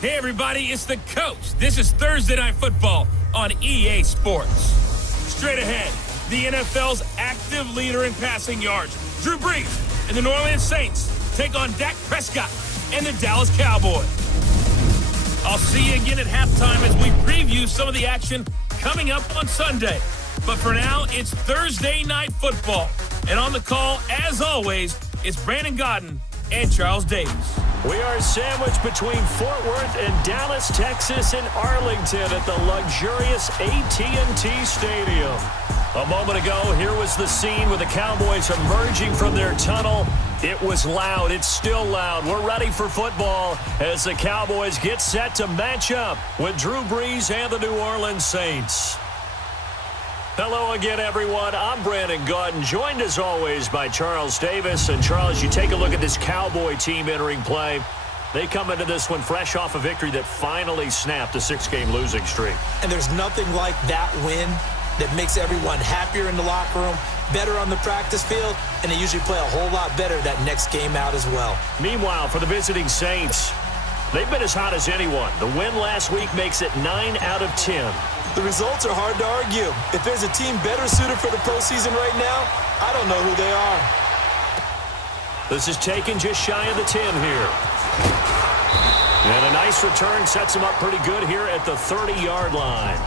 Hey everybody, it's the Coach. This is Thursday Night Football on EA Sports. Straight ahead, the NFL's active leader in passing yards, Drew Brees, and the New Orleans Saints take on Dak Prescott and the Dallas Cowboys. I'll see you again at halftime as we preview some of the action coming up on Sunday. But for now, it's Thursday Night Football. And on the call, as always, it's Brandon Godden and Charles Davis. We are sandwiched between Fort Worth and Dallas, Texas, and Arlington at the luxurious AT&T Stadium. A moment ago, here was the scene with the Cowboys emerging from their tunnel. It was loud. It's still loud. We're ready for football as the Cowboys get set to match up with Drew Brees and the New Orleans Saints. Hello again, everyone. I'm Brandon Godden, joined as always by Charles Davis. And Charles, you take a look at this Cowboy team entering play. They come into this one fresh off a victory that finally snapped a 6-game losing streak. And there's nothing like that win that makes everyone happier in the locker room, better on the practice field, and they usually play a whole lot better that next game out as well. Meanwhile, for the visiting Saints, they've been as hot as anyone. The win last week makes it 9 out of 10. The results are hard to argue. If there's a team better suited for the postseason right now, I don't know who they are. This is taken just shy of the 10 here. And a nice return sets them up pretty good here at the 30-yard line.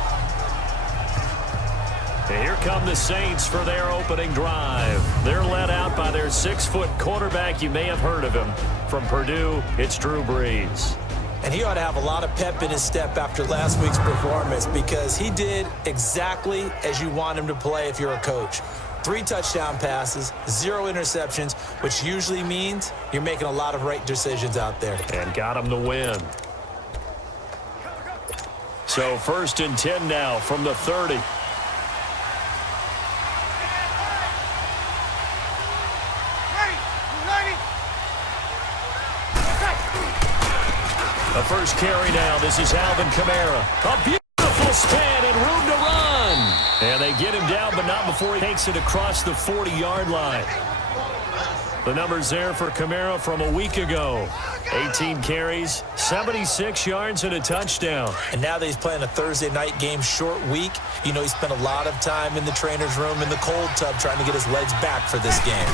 And here come the Saints for their opening drive. They're led out by their 6-foot quarterback. You may have heard of him. From Purdue, it's Drew Brees. And he ought to have a lot of pep in his step after last week's performance because he did exactly as you want him to play if you're a coach. 3 touchdown passes, 0 interceptions, which usually means you're making a lot of right decisions out there. And got him the win. So 1st and 10 now from the 30. The first carry now. This is Alvin Kamara. A beautiful span and room to run. And they get him down, but not before he takes it across the 40-yard line. The numbers there for Kamara from a week ago. 18 carries, 76 yards, and a touchdown. And now that he's playing a Thursday night game, short week, you know he spent a lot of time in the trainer's room in the cold tub trying to get his legs back for this game.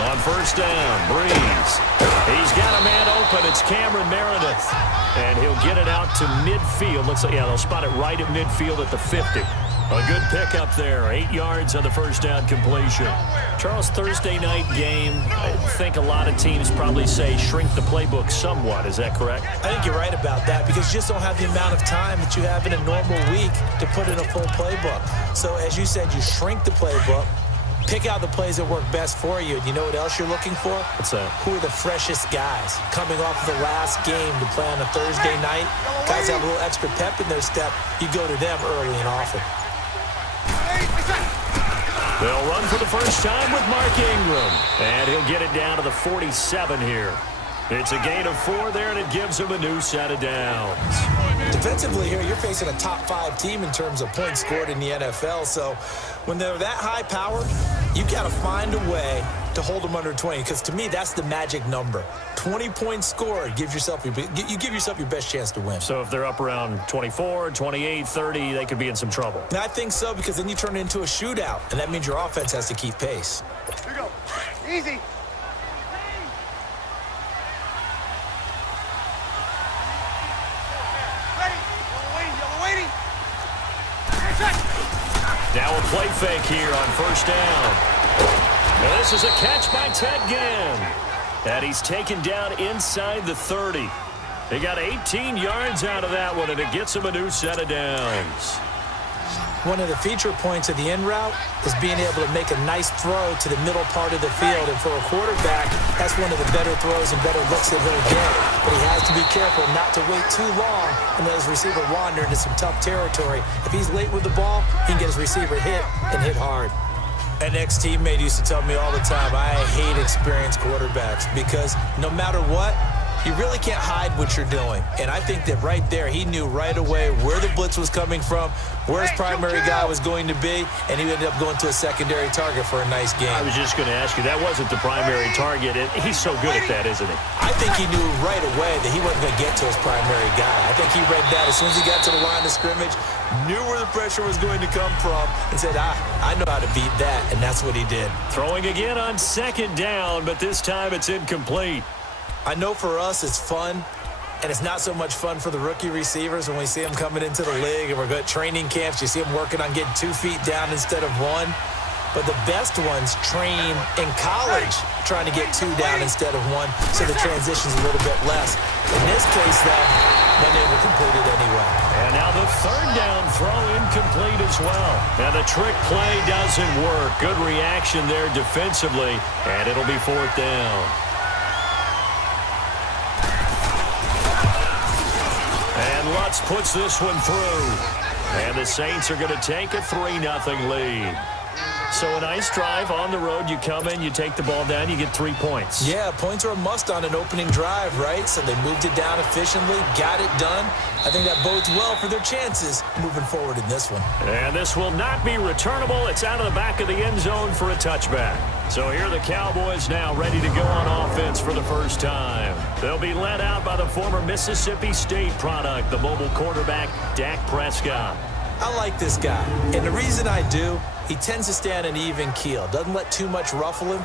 On first down, Brees. He's got a man open. It's Cameron Meredith. And he'll get it out to midfield. Looks like, yeah, they'll spot it right at midfield at the 50. A good pickup there. 8 yards on the first down completion. Charles, Thursday night game, I think a lot of teams probably say shrink the playbook somewhat. Is that correct? I think you're right about that because you just don't have the amount of time that you have in a normal week to put in a full playbook. So as you said, you shrink the playbook. Pick out the plays that work best for you. And you know what else you're looking for? What's that? Who are the freshest guys coming off the last game to play on a Thursday night? Guys have a little extra pep in their step. You go to them early and often. They'll run for the first time with Mark Ingram. And he'll get it down to the 47 here. It's a gain of 4 there, and it gives him a new set of downs. Defensively here, you're facing a top 5 team in terms of points scored in the NFL. So when they're that high powered, you got to find a way to hold them under 20. Because to me, that's the magic number. 20 points scored, you give yourself your best chance to win. So if they're up around 24, 28, 30, they could be in some trouble. And I think so, because then you turn it into a shootout, and that means your offense has to keep pace. Here we go. Easy. Now a play fake here on first down. Now this is a catch by Ted Ginn. And he's taken down inside the 30. They got 18 yards out of that one, and it gets him a new set of downs. One of the feature points of the in route is being able to make a nice throw to the middle part of the field. And for a quarterback, that's one of the better throws and better looks that he'll get. But he has to be careful not to wait too long and let his receiver wander into some tough territory. If he's late with the ball, he can get his receiver hit and hit hard. An ex-teammate used to tell me all the time, I hate experienced quarterbacks because no matter what, You really can't hide what you're doing. And I think that right there, he knew right away where the blitz was coming from, where his primary guy was going to be, and he ended up going to a secondary target for a nice game. I was just going to ask you, that wasn't the primary target, and he's so good at that, isn't he? I think he knew right away that he wasn't going to get to his primary guy. I think he read that as soon as he got to the line of scrimmage, knew where the pressure was going to come from, and said, I know how to beat that, and that's what he did. Throwing again on second down, but this time it's incomplete. I know for us it's fun, and it's not so much fun for the rookie receivers when we see them coming into the league and we're good training camps. You see them working on getting 2 feet down instead of 1. But the best ones train in college trying to get 2 down instead of 1, so the transition's a little bit less. In this case, though, they never completed anyway. And now the third down throw incomplete as well. And the trick play doesn't work. Good reaction there defensively, and it'll be 4th down. And Lutz puts this one through. And the Saints are going to take a 3-0 lead. So a nice drive on the road. You come in, you take the ball down, you get 3 points. Yeah, points are a must on an opening drive, right? So they moved it down efficiently, got it done. I think that bodes well for their chances moving forward in this one. And this will not be returnable. It's out of the back of the end zone for a touchback. So here are the Cowboys now ready to go on offense for the first time. They'll be led out by the former Mississippi State product, the mobile quarterback, Dak Prescott. I like this guy, and the reason I do, he tends to stay on an even keel. Doesn't let too much ruffle him.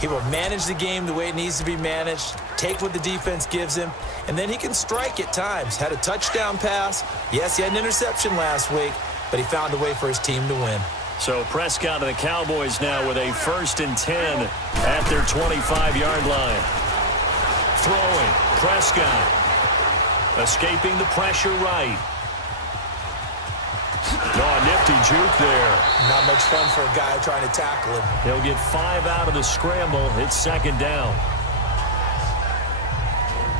He will manage the game the way it needs to be managed, take what the defense gives him, and then he can strike at times. Had a touchdown pass. Yes, he had an interception last week, but he found a way for his team to win. So Prescott and the Cowboys now with a 1st and 10 at their 25-yard line. Throwing, Prescott. Escaping the pressure right. Oh, nifty juke there. Not much fun for a guy trying to tackle him. He'll get 5 out of the scramble. It's 2nd down.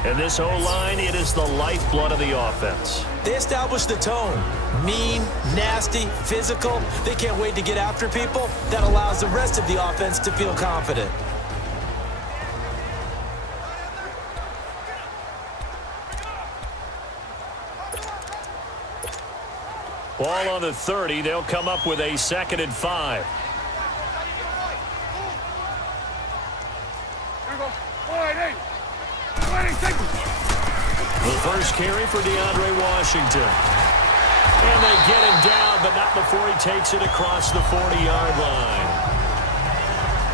And this O-line, it is the lifeblood of the offense. They establish the tone. Mean, nasty, physical. They can't wait to get after people. That allows the rest of the offense to feel confident. Ball on the 30. They'll come up with a 2nd and 5. The first carry for DeAndre Washington. And they get him down, but not before he takes it across the 40-yard line.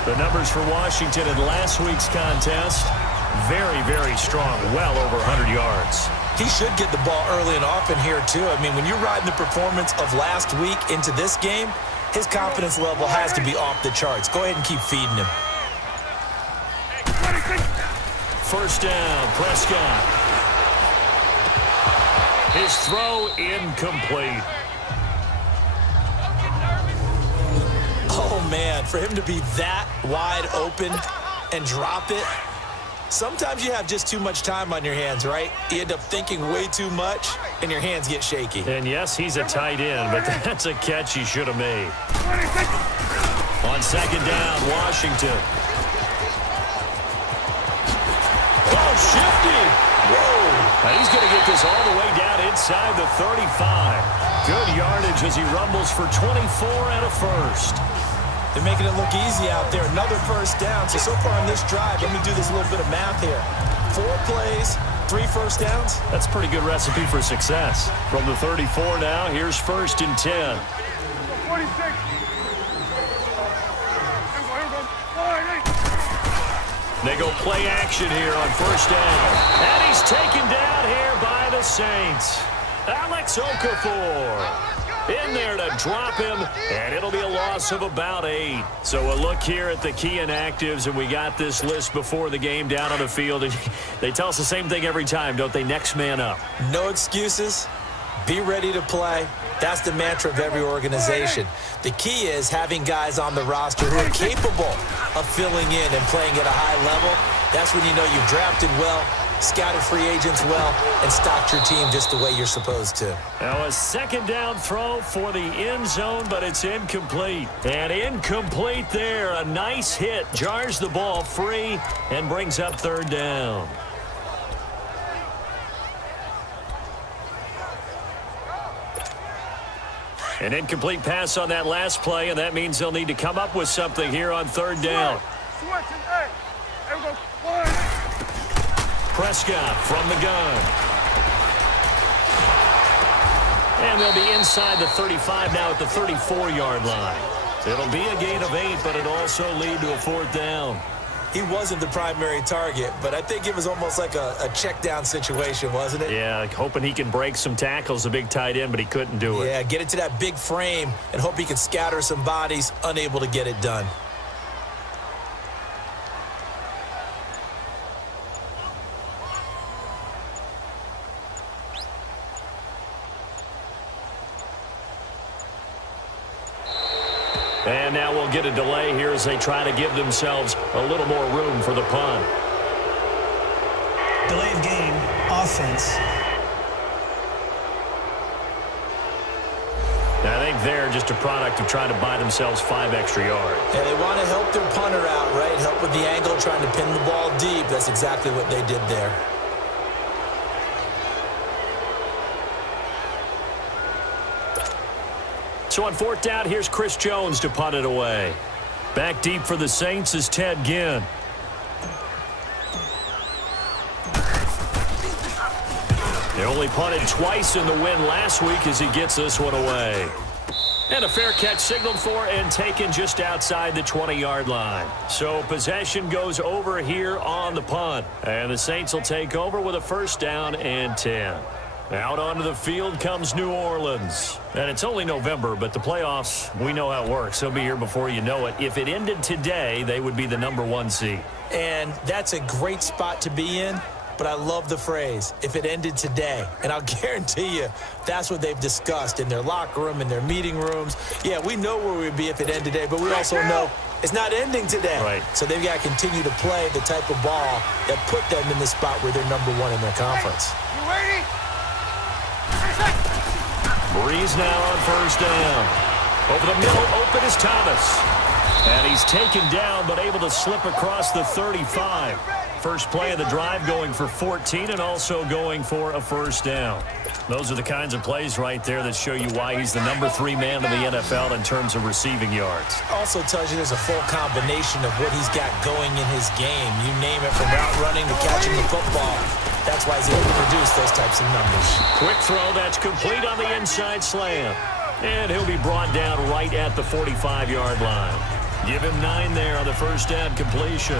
The numbers for Washington in last week's contest, very, very strong, well over 100 yards. He should get the ball early and often here, too. I mean, when you're riding the performance of last week into this game, his confidence level has to be off the charts. Go ahead and keep feeding him. 1st down, Prescott. His throw incomplete. Oh, man, for him to be that wide open and drop it. Sometimes you have just too much time on your hands, right? You end up thinking way too much, and your hands get shaky. And yes, he's a tight end, but that's a catch he should have made. On 2nd down, Washington. Oh, shifty. Whoa. Now he's going to get this all the way down inside the 35. Good yardage as he rumbles for 24 and a 1st. They're making it look easy out there. Another 1st down. So far on this drive, let me do this little bit of math here. 4 plays, 3 1st downs. That's a pretty good recipe for success. From the 34 now, here's 1st and 10. 46. They go play action here on 1st down. And he's taken down here by the Saints. Alex Okafor in there to drop him, and it'll be a loss of about 8. So a look here at the key inactives, and we got this list before the game down on the field, and they tell us the same thing every time, don't they? Next man up. No excuses. Be ready to play. That's the mantra of every organization. The key is having guys on the roster who are capable of filling in and playing at a high level. That's when you know you've drafted well, scouted free agents well, and stocked your team just the way you're supposed to. Now a 2nd down throw for the end zone, but it's incomplete. And incomplete there. A nice hit. Jars the ball free and brings up 3rd down. An incomplete pass on that last play, and that means they'll need to come up with something here on third down. Prescott from the gun. And they'll be inside the 35 now at the 34-yard line. It'll be a gain of 8, but it'll also lead to a fourth down. He wasn't the primary target, but I think it was almost like a check down situation, wasn't it? Yeah, hoping he can break some tackles, a big tight end, but he couldn't do it. Yeah, get it to that big frame and hope he can scatter some bodies, unable to get it done. And now we'll get a delay here as they try to give themselves a little more room for the punt. Delay of game, offense. I think they're just a product of trying to buy themselves 5 extra yards. Yeah, they want to help their punter out, right? Help with the angle, trying to pin the ball deep. That's exactly what they did there. So on fourth down, here's Chris Jones to punt it away. Back deep for the Saints is Ted Ginn. They only punted twice in the win last week as he gets this one away. And a fair catch signaled for and taken just outside the 20-yard line. So possession goes over here on the punt. And the Saints will take over with a first down and 10. Out onto the field comes New Orleans. And it's only November, but the playoffs, we know how it works. They'll be here before you know it. If it ended today, they would be the #1 seed. And that's a great spot to be in, but I love the phrase, if it ended today. And I'll guarantee you, that's what they've discussed in their locker room, in their meeting rooms. Yeah, we know where we'd be if it ended today, but we also know it's not ending today. Right. So they've got to continue to play the type of ball that put them in the spot where they're #1 in their conference. You ready? Breeze now on first down. Over the middle, open is Thomas. And he's taken down, but able to slip across the 35. First play of the drive going for 14 and also going for a first down. Those are the kinds of plays right there that show you why he's the #3 man in the NFL in terms of receiving yards. Also tells you there's a full combination of what he's got going in his game. You name it, from route running to catching the football. That's why he's able to produce those types of numbers. Quick throw, that's complete on the inside slant. And he'll be brought down right at the 45-yard line. Give him 9 there on the first down completion.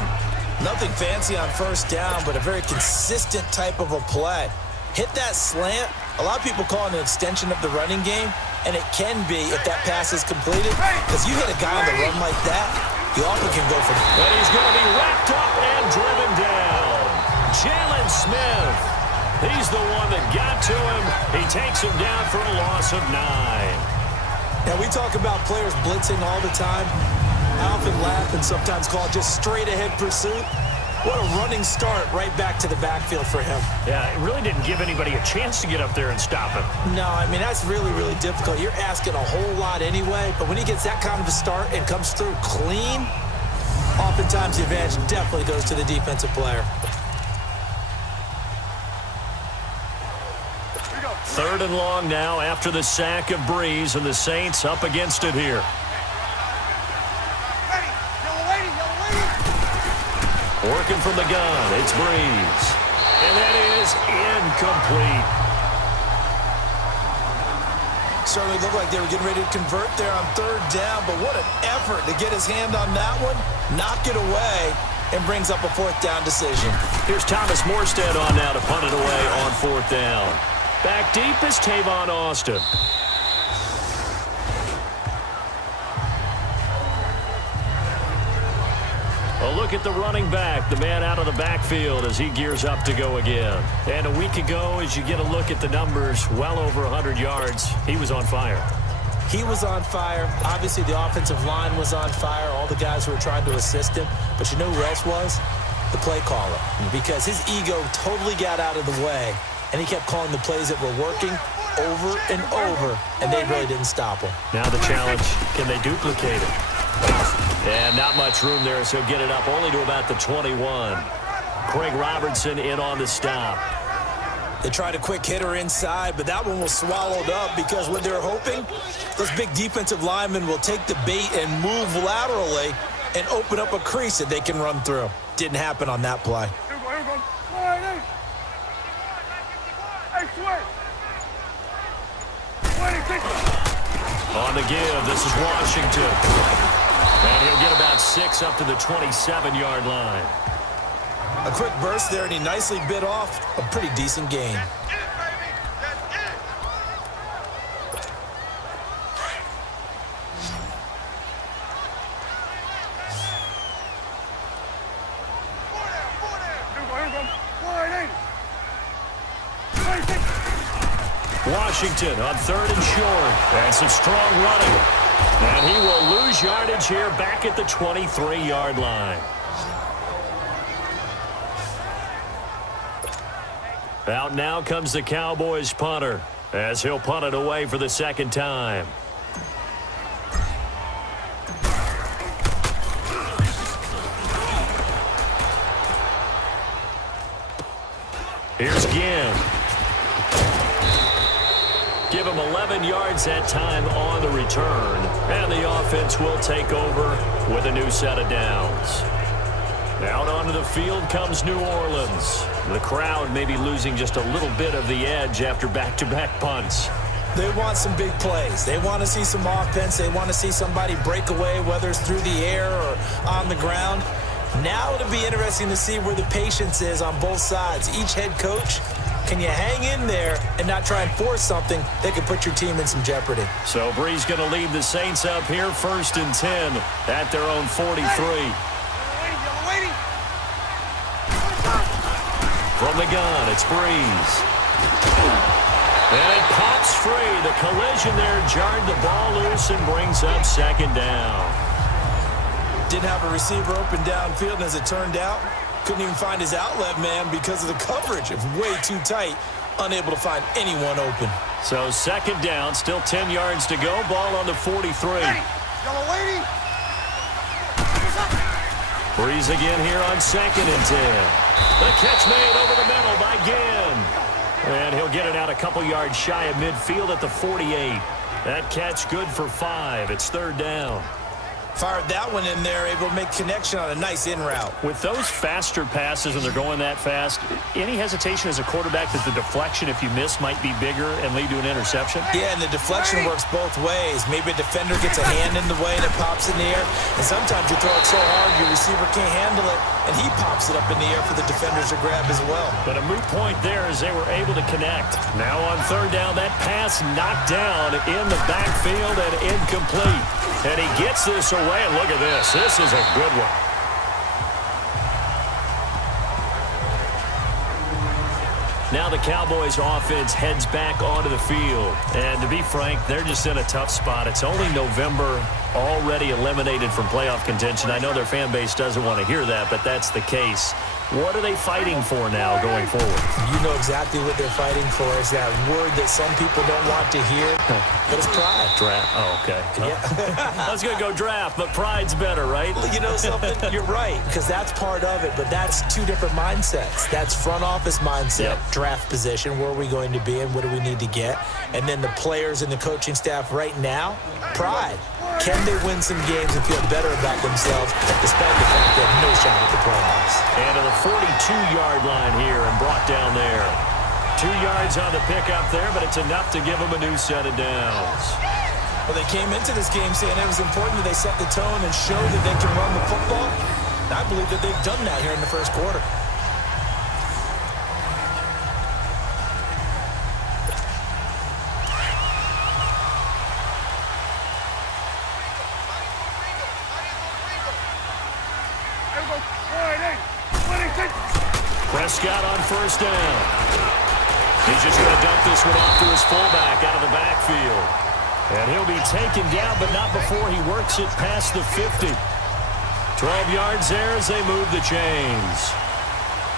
Nothing fancy on first down, but a very consistent type of a play. Hit that slant. A lot of people call it an extension of the running game, and it can be if that pass is completed. Because you hit a guy on the run like that, you often can go for it. And he's going to be wrapped up and driven down. Jalen Smith. He's the one that got to him. He takes him down for a loss of 9. Now, we talk about players blitzing all the time. I often laugh and sometimes call it just straight-ahead pursuit. What a running start right back to the backfield for him. Yeah, it really didn't give anybody a chance to get up there and stop him. No, I mean, that's really, really difficult. You're asking a whole lot anyway, but when he gets that kind of a start and comes through clean, oftentimes the advantage definitely goes to the defensive player. Third and long now after the sack of Breeze, and the Saints up against it here. Working from the gun, it's Breeze. And that is incomplete. Certainly looked like they were getting ready to convert there on third down, but what an effort to get his hand on that one, knock it away, and brings up a fourth down decision. Here's Thomas Morstead on now to punt it away on fourth down. Back deep is Tavon Austin. A look at the running back, the man out of the backfield as he gears up to go again. And a week ago, as you get a look at the numbers, well over 100 yards, he was on fire. He was on fire. Obviously, the offensive line was on fire, all the guys who were trying to assist him. But you know who else was? The play caller. Because his ego totally got out of the way, and he kept calling the plays that were working over and over, and they really didn't stop him. Now the challenge, can they duplicate it? And not much room there, so get it up only to about the 21. Craig Robertson in on the stop. They tried a quick hitter inside, but that one was swallowed up because what they're hoping, those big defensive linemen will take the bait and move laterally and open up a crease that they can run through. Didn't happen on that play. On the give, this is Washington. And he'll get about 6 up to the 27-yard line. A quick burst there, and he nicely bit off a pretty decent gain. Washington on 3rd and short. And some strong running. And he will lose yardage here back at the 23-yard line. Out now comes the Cowboys punter as he'll punt it away for the second time. Here's Ginn. Give him 11 yards that time on the return. And the offense will take over with a new set of downs. Out onto the field comes New Orleans. The crowd may be losing just a little bit of the edge after back-to-back punts. They want some big plays. They want to see some offense. They want to see somebody break away, whether it's through the air or on the ground. Now it'll be interesting to see where the patience is on both sides. Each head coach, can you hang in there and not try and force something that could put your team in some jeopardy? So Bree's going to lead the Saints up here 1st and 10 at their own 43. From the gun, it's Breeze. And it pops free. The collision there jarred the ball loose and brings up 2nd down. Didn't have a receiver open downfield, and as it turned out, couldn't even find his outlet man because of the coverage. It was way too tight, unable to find anyone open. So 2nd down, still 10 yards to go. Ball on the 43. Yellow lady. Breeze again here on 2nd and 10. The catch made over the middle by Ginn. And he'll get it out a couple yards shy of midfield at the 48. That catch good for 5. It's 3rd down. Fired that one in there, able to make connection on a nice in route. With those faster passes and they're going that fast, any hesitation as a quarterback that the deflection, if you miss, might be bigger and lead to an interception? Yeah, and the deflection works both ways. Maybe a defender gets a hand in the way and it pops in the air. And sometimes you throw it so hard your receiver can't handle it, and he pops it up in the air for the defenders to grab as well. But a moot point there as they were able to connect. Now on 3rd down, that pass knocked down in the backfield and incomplete. And he gets this away. And look at this. This is a good one. Now the Cowboys offense heads back onto the field. And to be frank, they're just in a tough spot. It's only November, already eliminated from playoff contention. I know their fan base doesn't want to hear that, but that's the case. What are they fighting for now going forward? You know exactly what they're fighting for. Is that word that some people don't want to hear, but it's pride. Draft. Oh, okay. Yeah. I was going to go draft, but pride's better, right? You know something? You're right, because that's part of it, but that's two different mindsets. That's front office mindset, draft position, where are we going to be and what do we need to get? And then the players and the coaching staff right now, pride. Can they win some games and feel better about themselves despite the fact they have no shot at the playoffs? And to the 42-yard line here and brought down there. 2 yards on the pickup there, but it's enough to give them a new set of downs. Well, they came into this game saying it was important that they set the tone and show that they can run the football. And I believe that they've done that here in the first quarter. Prescott on 1st down. He's just going to dump this one off to his fullback out of the backfield. And he'll be taken down, but not before he works it past the 50. 12 yards there as they move the chains.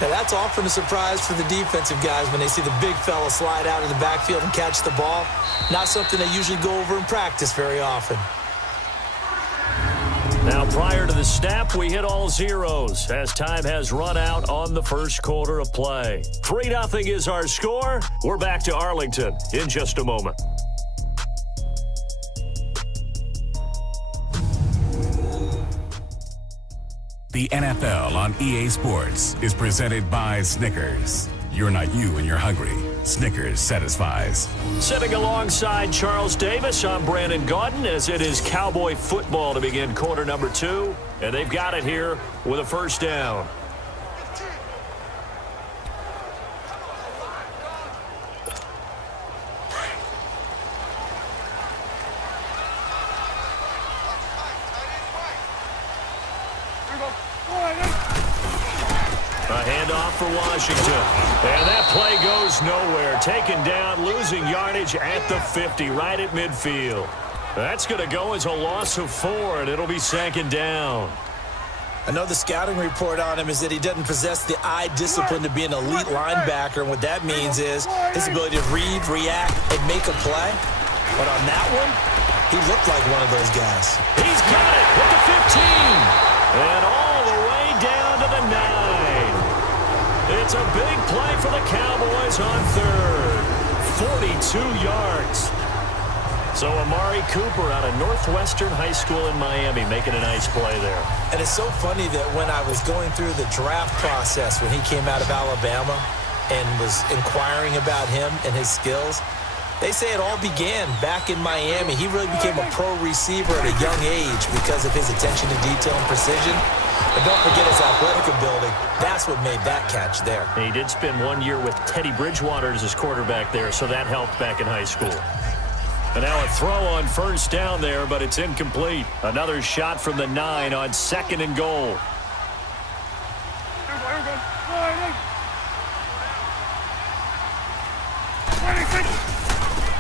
Now, that's often a surprise for the defensive guys when they see the big fella slide out of the backfield and catch the ball. Not something they usually go over in practice very often. Now prior to the snap, we hit all zeros as time has run out on the first quarter of play. 3-0 is our score. We're back to Arlington in just a moment. The NFL on EA Sports is presented by Snickers. You're not you when you're hungry. Snickers satisfies. Sitting alongside Charles Davis, I'm Brandon Gaudin as it is Cowboy football to begin quarter number 2. And they've got it here with a first down. A handoff for Washington. And that play goes nowhere. Taken down, losing yardage at the 50, right at midfield. That's going to go as a loss of 4, and it'll be second down. I know the scouting report on him is that he doesn't possess the eye discipline to be an elite linebacker, and what that means is his ability to read, react, and make a play. But on that one, he looked like one of those guys. He's got it with the 15. And all the way down to the 9. It's a big play for the Cowboys on third. 42 yards. So Amari Cooper out of Northwestern High School in Miami making a nice play there. And it's so funny that when I was going through the draft process when he came out of Alabama and was inquiring about him and his skills, they say it all began back in Miami. He really became a pro receiver at a young age because of his attention to detail and precision. But don't forget his athletic ability. That's what made that catch there. And he did spend 1 year with Teddy Bridgewater as his quarterback there, so that helped back in high school. And now a throw on first down there, but it's incomplete. Another shot from the 9 on second and goal.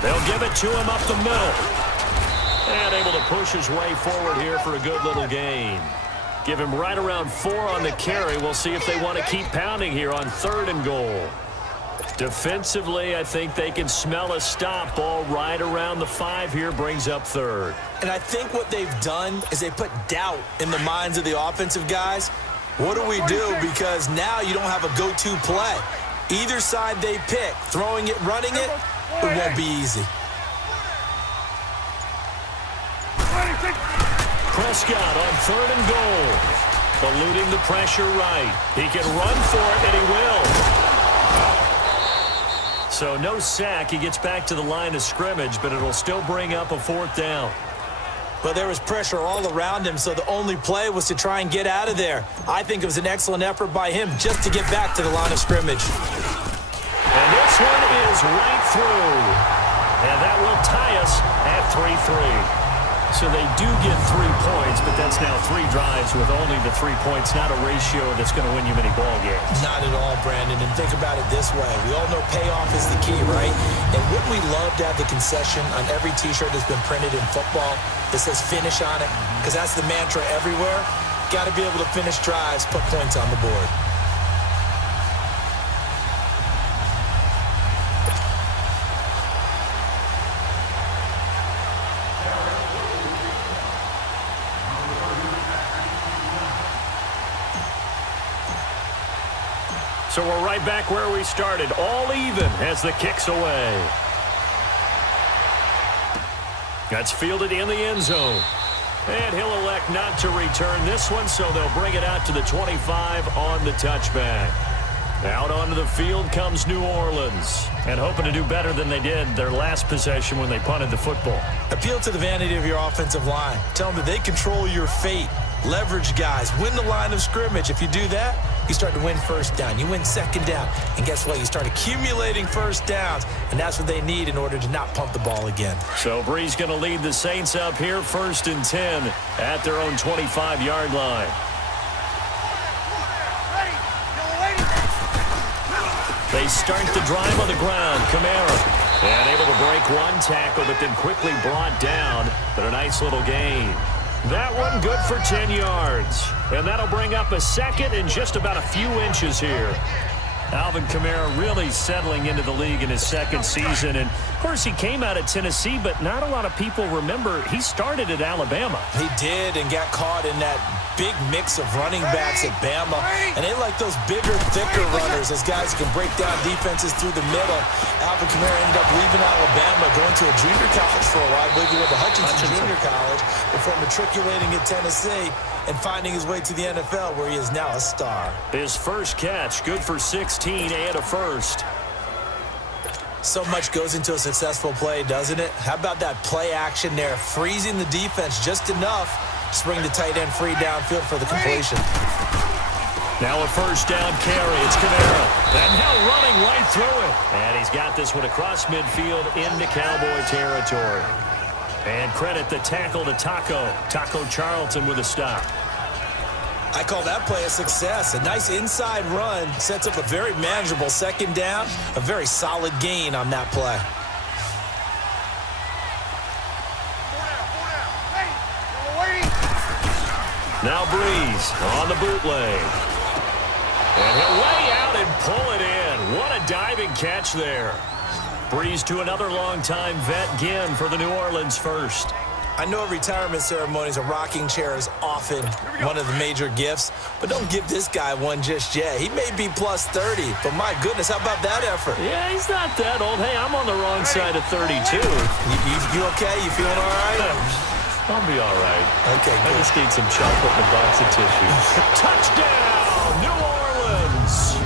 They'll give it to him up the middle. And able to push his way forward here for a good little gain. Give him right around 4 on the carry. We'll see if they want to keep pounding here on third and goal. Defensively, I think they can smell a stop. Ball right around the 5 here brings up third. And I think what they've done is they put doubt in the minds of the offensive guys. What do we do? Because now you don't have a go-to play. Either side they pick, throwing it, running it, it won't be easy. Prescott on third and goal. Eluding the pressure right. He can run for it, and he will. So no sack. He gets back to the line of scrimmage, but it'll still bring up a fourth down. But there was pressure all around him, so the only play was to try and get out of there. I think it was an excellent effort by him just to get back to the line of scrimmage. And this one is right through. And that will tie us at 3-3. So they do get 3 points, but that's now 3 drives with only the 3 points. Not a ratio that's going to win you many ball games. Not at all, Brandon. And think about it this way. We all know payoff is the key, right? And wouldn't we love to have the concession on every T-shirt that's been printed in football that says finish on it? Because that's the mantra everywhere. Got to be able to finish drives, put points on the board. So we're right back where we started, all even as the kick's away. That's fielded in the end zone. And he'll elect not to return this one, so they'll bring it out to the 25 on the touchback. Out onto the field comes New Orleans, and hoping to do better than they did their last possession when they punted the football. Appeal to the vanity of your offensive line. Tell them that they control your fate. Leverage guys. Win the line of scrimmage. If you do that, you start to win first down. You win second down. And guess what? You start accumulating first downs. And that's what they need in order to not pump the ball again. So Bree's going to lead the Saints up here, 1st and 10 at their own 25-yard line. They start the drive on the ground. Kamara. And able to break one tackle, but then quickly brought down. But a nice little gain. That one good for 10 yards. And that'll bring up a second and just about a few inches here. Alvin Kamara really settling into the league in his second season. And, of course, he came out of Tennessee, but not a lot of people remember he started at Alabama. He did and got caught in that big mix of running backs at Bama. And they like those bigger, thicker runners, as guys who can break down defenses through the middle. Alvin Kamara ended up leaving Alabama, going to a junior college for a while. I believe he went to Hutchinson Junior College before matriculating at Tennessee and finding his way to the NFL, where he is now a star. His first catch, good for 16 and a first. So much goes into a successful play, doesn't it? How about that play action there, freezing the defense just enough to bring the tight end free downfield for the completion. Now a first down carry. It's Kamara. And now running right through it. And he's got this one across midfield into Cowboy territory. And credit the tackle to Taco Charlton with a stop. I call that play a success. A nice inside run sets up a very manageable second down. A very solid gain on that play. Now Breeze on the bootleg. And he'll lay out and pull it in. What a diving catch there. Breeze to another long-time vet, Ginn, for the New Orleans first. I know at retirement ceremonies, a rocking chair is often one of the major gifts, but don't give this guy one just yet. He may be plus 30, but my goodness, how about that effort? Yeah, he's not that old. Hey, I'm on the wrong side of 32. You okay? You feeling all right? I'll be all right. Okay, I good. just need some chocolate and a box of tissues. Touchdown, New Orleans!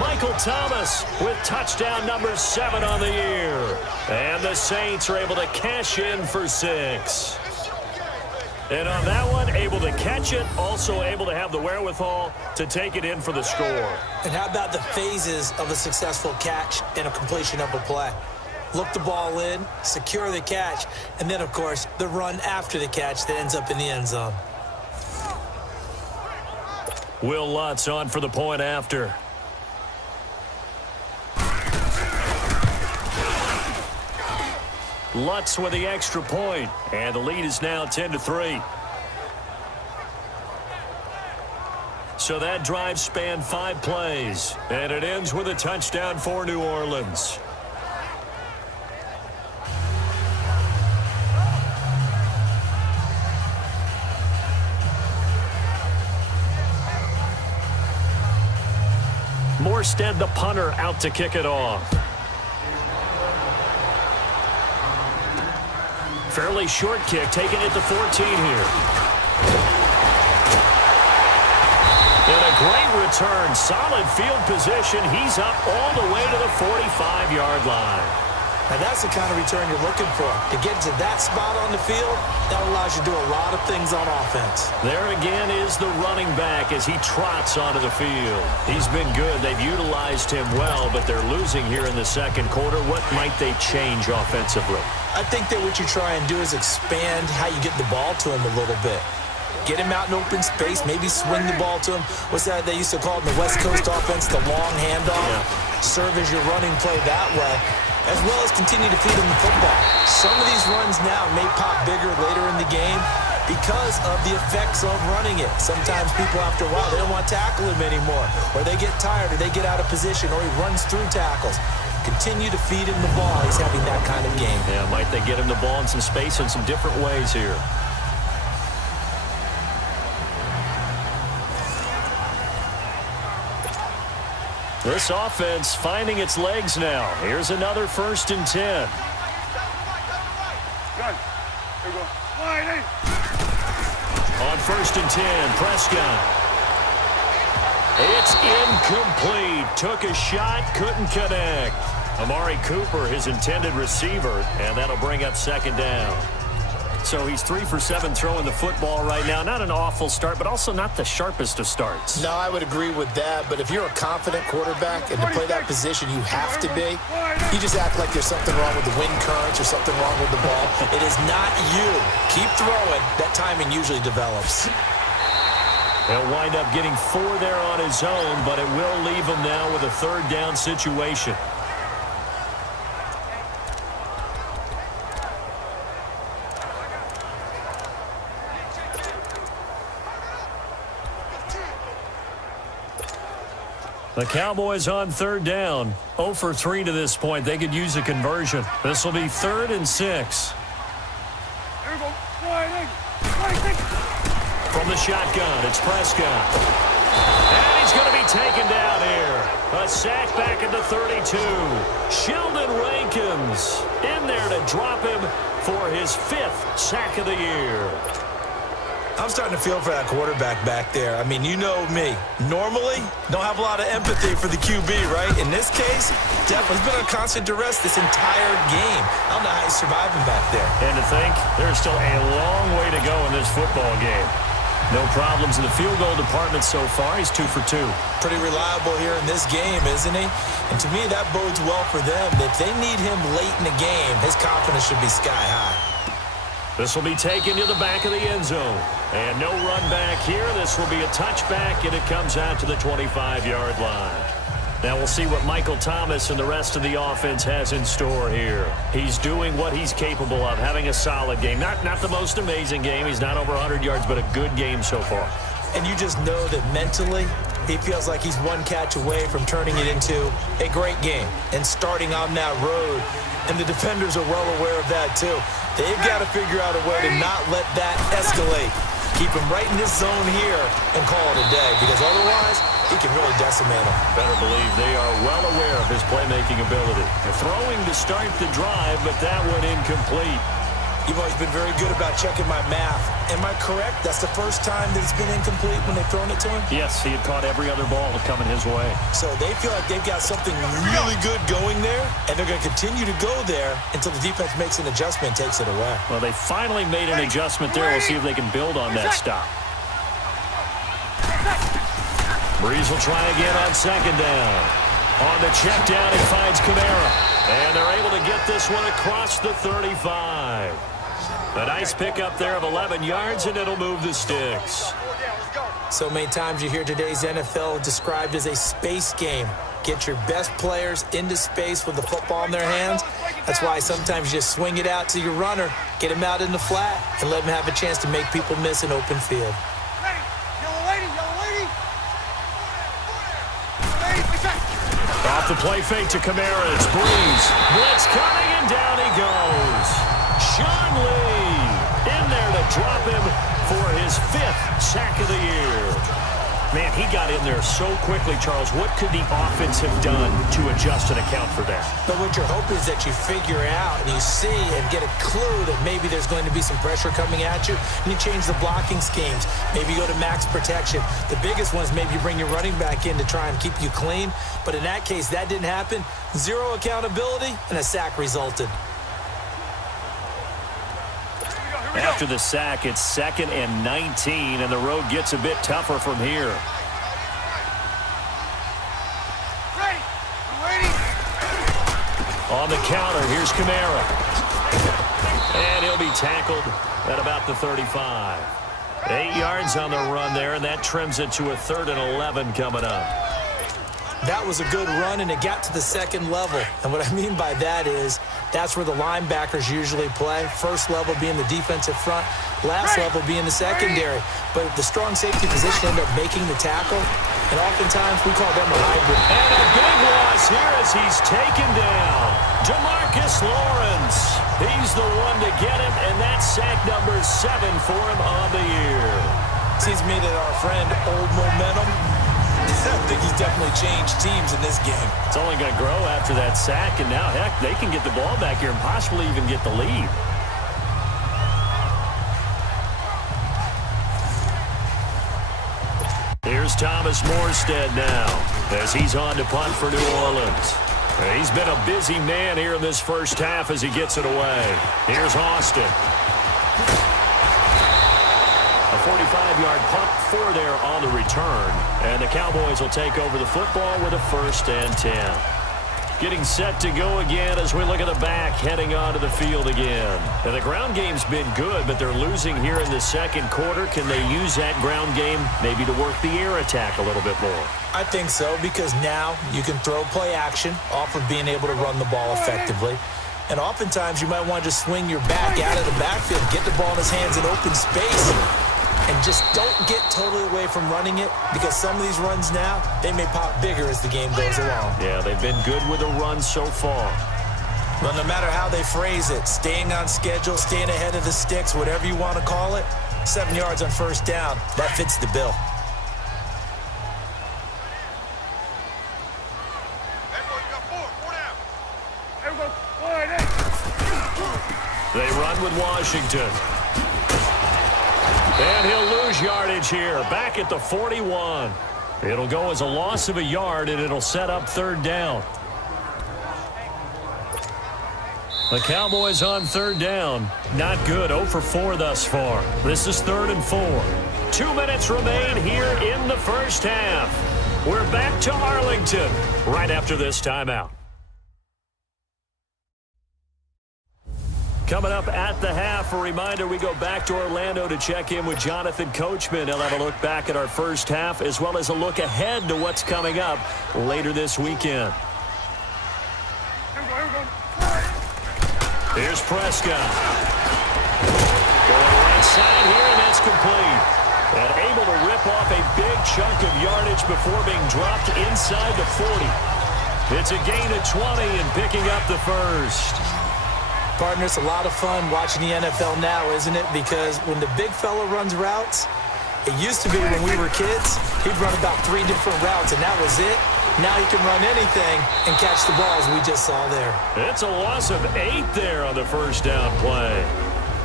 Michael Thomas with touchdown number 7 on the year. And the Saints are able to cash in for 6. And on that one, able to catch it, also able to have the wherewithal to take it in for the score. And how about the phases of a successful catch and a completion of a play? Look the ball in, secure the catch, and then, of course, the run after the catch that ends up in the end zone. Will Lutz on for the point after. Lutz with the extra point, and the lead is now 10-3. So that drive spanned 5 plays, and it ends with a touchdown for New Orleans. Morstead, the punter, out to kick it off. Fairly short kick, taking it to 14 here. And a great return, solid field position. He's up all the way to the 45-yard line. Now, that's the kind of return you're looking for. To get to that spot on the field, that allows you to do a lot of things on offense. There again is the running back as he trots onto the field. He's been good. They've utilized him well, but they're losing here in the second quarter. What might they change offensively? I think that what you try and do is expand how you get the ball to him a little bit. Get him out in open space, maybe swing the ball to him. What's that they used to call it in the West Coast offense, the long handoff? Yeah. Serve as your running play that way, as well as continue to feed him the football. Some of these runs now may pop bigger later in the game because of the effects of running it. Sometimes people, after a while, they don't want to tackle him anymore, or they get tired, or they get out of position, or he runs through tackles. Continue to feed him the ball. He's having that kind of game. Yeah, might they get him the ball in some space in some different ways here. This offense finding its legs now. Here's another 1st and 10. On 1st and 10, Prescott. It's incomplete. Took a shot, couldn't connect. Amari Cooper, his intended receiver, and that'll bring up 2nd down. So he's 3 for 7 throwing the football right now. Not an awful start, but also not the sharpest of starts. No, I would agree with that. But if you're a confident quarterback and to play that position, you have to be. You just act like there's something wrong with the wind currents or something wrong with the ball. It is not you. Keep throwing. That timing usually develops. He'll wind up getting 4 there on his own, but it will leave him now with a 3rd down situation. The Cowboys on third down. 0 for 3 to this point. They could use a conversion. This will be 3rd and 6. From the shotgun, it's Prescott. And he's going to be taken down here. A sack back at the 32. Sheldon Rankins in there to drop him for his 5th sack of the year. I'm starting to feel for that quarterback back there. I mean, you know me. Normally, don't have a lot of empathy for the QB, right? In this case, definitely he's been on constant duress this entire game. I don't know how he's surviving back there. And to think, there's still a long way to go in this football game. No problems in the field goal department so far. He's 2 for 2. Pretty reliable here in this game, isn't he? And to me, that bodes well for them. If they need him late in the game, his confidence should be sky high. This will be taken to the back of the end zone. And no run back here. This will be a touchback, and it comes out to the 25-yard line. Now we'll see what Michael Thomas and the rest of the offense has in store here. He's doing what he's capable of, having a solid game. Not the most amazing game. He's not over 100 yards, but a good game so far. And you just know that mentally, he feels like he's one catch away from turning it into a great game and starting on that road. And the defenders are well aware of that, too. They've got to figure out a way to not let that escalate. Keep him right in this zone here and call it a day, because otherwise he can really decimate him. Better believe they are well aware of his playmaking ability. They're throwing to start the drive, but that one incomplete. You've always been very good about checking my math. Am I correct? That's the first time that it's been incomplete when they've thrown it to him? Yes, he had caught every other ball coming his way. So they feel like they've got something really good going there, and they're going to continue to go there until the defense makes an adjustment and takes it away. Well, they finally made an adjustment there. We'll see if they can build on that stop. Breeze will try again on 2nd down. On the check down, he finds Kamara. And they're able to get this one across the 35. A nice pickup there of 11 yards, and it'll move the sticks. So many times you hear today's NFL described as a space game. Get your best players into space with the football in their hands. That's why sometimes you just swing it out to your runner, get him out in the flat, and let him have a chance to make people miss an open field. Off the play fake to Kamara. It's Breeze. Blitz coming, and down he goes. Sean Lee in there to drop him for his 5th sack of the year. Man, he got in there so quickly, Charles. What could the offense have done to adjust and account for that? But what your hope is that you figure out and you see and get a clue that maybe there's going to be some pressure coming at you, and you change the blocking schemes. Maybe you go to max protection. The biggest one is maybe you bring your running back in to try and keep you clean. But in that case, that didn't happen. 0 accountability, and a sack resulted. After the sack, it's 2nd and 19, and the road gets a bit tougher from here. On the counter, here's Kamara. And he'll be tackled at about the 35. 8 yards on the run there, and that trims it to a 3rd and 11 coming up. That was a good run, and it got to the 2nd level. And what I mean by that is that's where the linebackers usually play. First level being the defensive front, last level being the secondary. But the strong safety position ended up making the tackle, and oftentimes we call them a hybrid. And a big loss here as he's taken down. DeMarcus Lawrence. He's the one to get him, and that's sack number 7 for him on the year. Seems to me that our friend Old Momentum, I think he's definitely changed teams in this game. It's only going to grow after that sack, and now, heck, they can get the ball back here and possibly even get the lead. Here's Thomas Morstead now as he's on to punt for New Orleans. He's been a busy man here in this first half as he gets it away. Here's Austin. A 45-yard punt for there on the return. And the Cowboys will take over the football with a 1st and 10. Getting set to go again as we look at the back heading onto the field again. And the ground game's been good, but they're losing here in the 2nd quarter. Can they use that ground game maybe to work the air attack a little bit more? I think so, because now you can throw play action off of being able to run the ball effectively. And oftentimes you might want to just swing your back out of the backfield, get the ball in his hands in open space. and just don't get totally away from running it, because some of these runs now, they may pop bigger as the game goes along. Yeah, they've been good with a run so far. Well, no matter how they phrase it, staying on schedule, staying ahead of the sticks, whatever you want to call it, 7 yards on first down, that fits the bill. They run with Washington. And he'll lose yardage here, back at the 41. It'll go as a loss of a yard, and it'll set up third down. The Cowboys on third down. Not good, 0 for 4 thus far. This is 3rd and 4. 2 minutes remain here in the first half. We're back to Arlington right after this timeout. Coming up at the half, a reminder, we go back to Orlando to check in with Jonathan Coachman. He'll have a look back at our first half as well as a look ahead to what's coming up later this weekend. Here's Prescott. Going right side here, and that's complete. And able to rip off a big chunk of yardage before being dropped inside the 40. It's a gain of 20 and picking up the first. Partner, it's a lot of fun watching the NFL now, isn't it? Because when the big fella runs routes, it used to be when we were kids, he'd run about 3 different routes, and that was it. Now he can run anything and catch the ball, as we just saw there. It's a loss of 8 there on the first down play.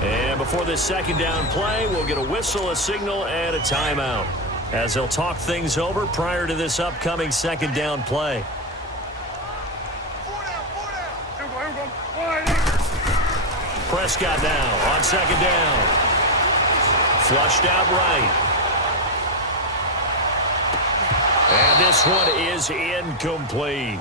And before this second down play, we'll get a whistle, a signal, and a timeout, as they'll talk things over prior to this upcoming second down play. Prescott now on second down. Flushed out right. And this one is incomplete.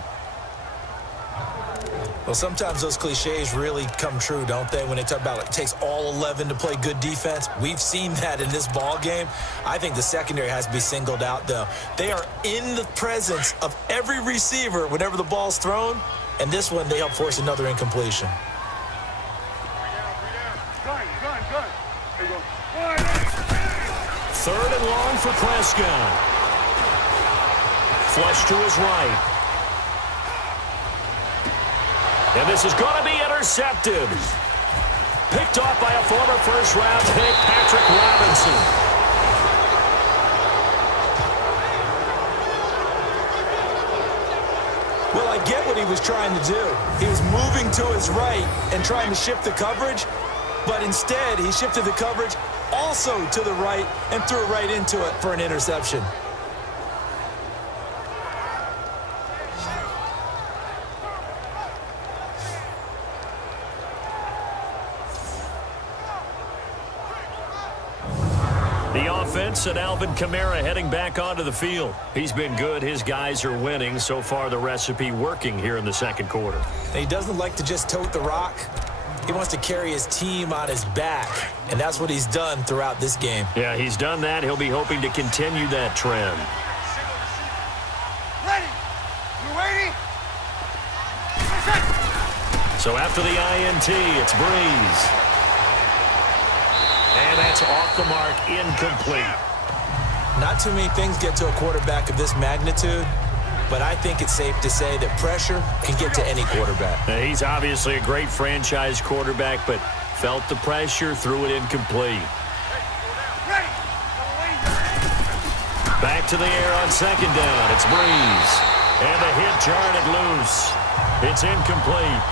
Well, sometimes those cliches really come true, don't they? When they talk about it takes all 11 to play good defense. We've seen that in this ball game. I think the secondary has to be singled out, though. They are in the presence of every receiver whenever the ball's thrown. And this one, they help force another incompletion. Third and long for Prescott. Flush to his right. And this is going to be intercepted. Picked off by a former first-round pick, Patrick Robinson. Well, I get what he was trying to do. He was moving to his right and trying to shift the coverage, but instead he shifted the coverage also to the right and threw it right into it for an interception. The offense and Alvin Kamara heading back onto the field. He's been good. His guys are winning. So far, the recipe working here in the second quarter. He doesn't like to just tote the rock. He wants to carry his team on his back, and that's what he's done throughout this game. Yeah, he's done that. He'll be hoping to continue that trend. Ready? You ready? So after the INT, it's Breeze. And that's off the mark, incomplete. Not too many things get to a quarterback of this magnitude, but I think it's safe to say that pressure can get to any quarterback. Now, he's obviously a great franchise quarterback, but felt the pressure, threw it incomplete. Back to the air on second down. It's Breeze. And the hit jarred it loose. It's incomplete.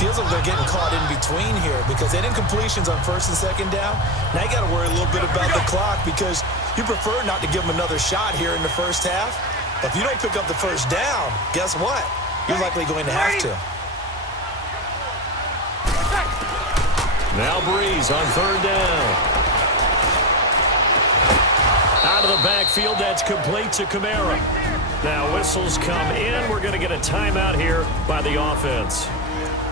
Feels like they're getting caught in between here because they didn't completions on first and second down. Now you got to worry a little bit about the clock because you prefer not to give them another shot here in the first half. But if you don't pick up the first down, guess what? You're likely going to have to. Now Breeze on third down. Out of the backfield, that's complete to Kamara. Now whistles come in. We're going to get a timeout here by the offense,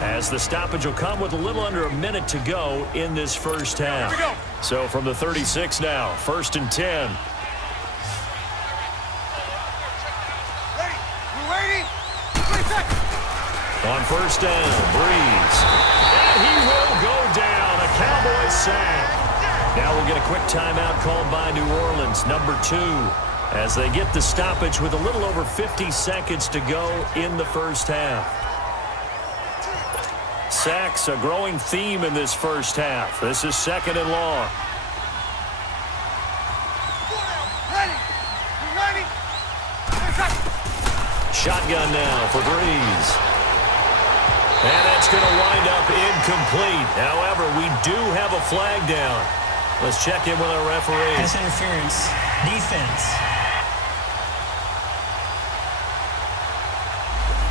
as the stoppage will come with a little under a minute to go in this first half. So from the 36 now, 1st and 10. On first down, Breeze. And he will go down. A Cowboys sack. Now we'll get a quick timeout called by New Orleans, number 2, as they get the stoppage with a little over 50 seconds to go in the first half. Sacks, a growing theme in this first half. This is 2nd and long. Shotgun now for Breeze. And that's going to wind up incomplete. However, we do have a flag down. Let's check in with our referee. Pass interference. Defense.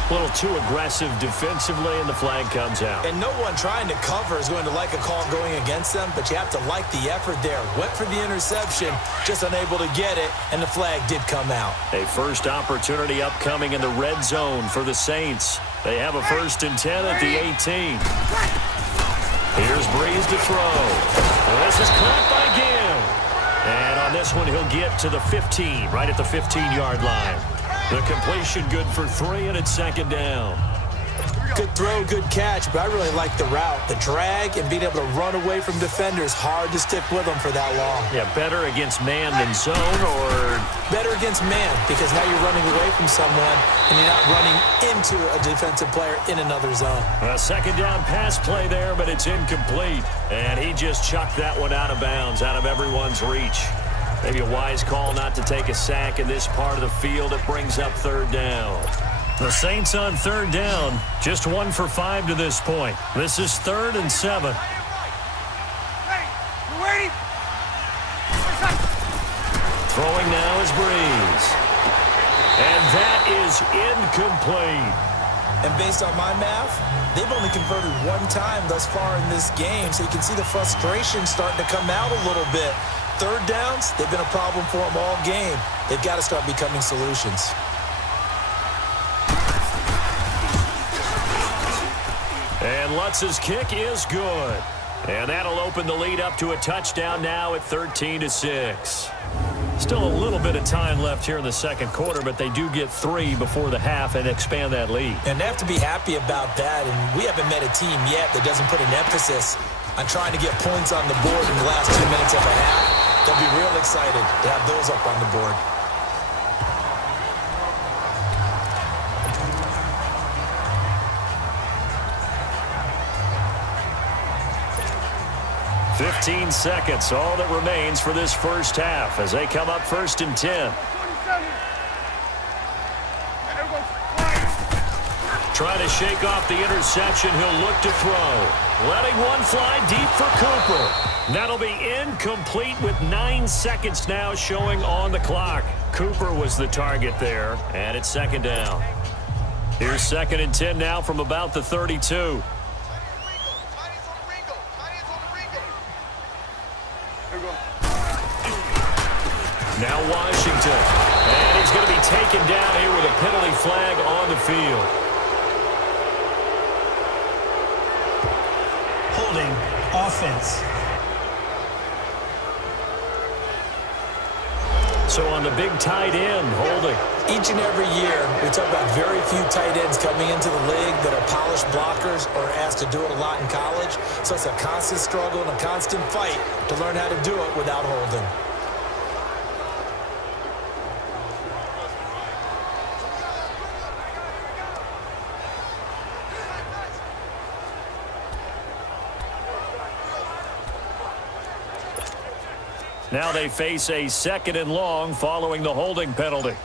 A little too aggressive defensively, and the flag comes out. And no one trying to cover is going to like a call going against them, but you have to like the effort there. Went for the interception, just unable to get it, and the flag did come out. A first opportunity upcoming in the red zone for the Saints. They have a 1st and 10 at the 18. Here's Breeze to throw. This is caught by Gill. And on this one, he'll get to the 15, right at the 15-yard line. The completion good for 3, and it's 2nd down. Good throw, good catch, but I really like the route. The drag and being able to run away from defenders, hard to stick with them for that long. Yeah, better against man than zone, or? Better against man, because now you're running away from someone and you're not running into a defensive player in another zone. A 2nd down pass play there, but it's incomplete. And he just chucked that one out of bounds, out of everyone's reach. Maybe a wise call not to take a sack in this part of the field. It brings up 3rd down. The Saints on 3rd down, just 1 for 5 to this point. This is 3rd and 7. Throwing now is Breeze. And that is incomplete. And based on my math, they've only converted 1 time thus far in this game, so you can see the frustration starting to come out a little bit. 3rd downs, they've been a problem for them all game. They've got to start becoming solutions. And Lutz's kick is good. And that'll open the lead up to a touchdown now at 13-6. Still a little bit of time left here in the 2nd quarter, but they do get 3 before the half and expand that lead. And they have to be happy about that. And we haven't met a team yet that doesn't put an emphasis on trying to get points on the board in the last 2 minutes of a half. They'll be real excited to have those up on the board. "15 seconds, all that remains for this first half as they come up 1st and 10. Trying to shake off the interception. He'll look to throw. Letting one fly deep for Cooper. That'll be incomplete with 9 seconds now showing on the clock. Cooper was the target there, and it's 2nd down. Here's 2nd and 10 now from about the 32. Now Washington. And he's going to be taken down here with a penalty flag on the field. Holding. Offense. So on the big tight end, holding. Each and every year, we talk about very few tight ends coming into the league that are polished blockers or asked to do it a lot in college. So it's a constant struggle and a constant fight to learn how to do it without holding. Now they face a 2nd and long following the holding penalty.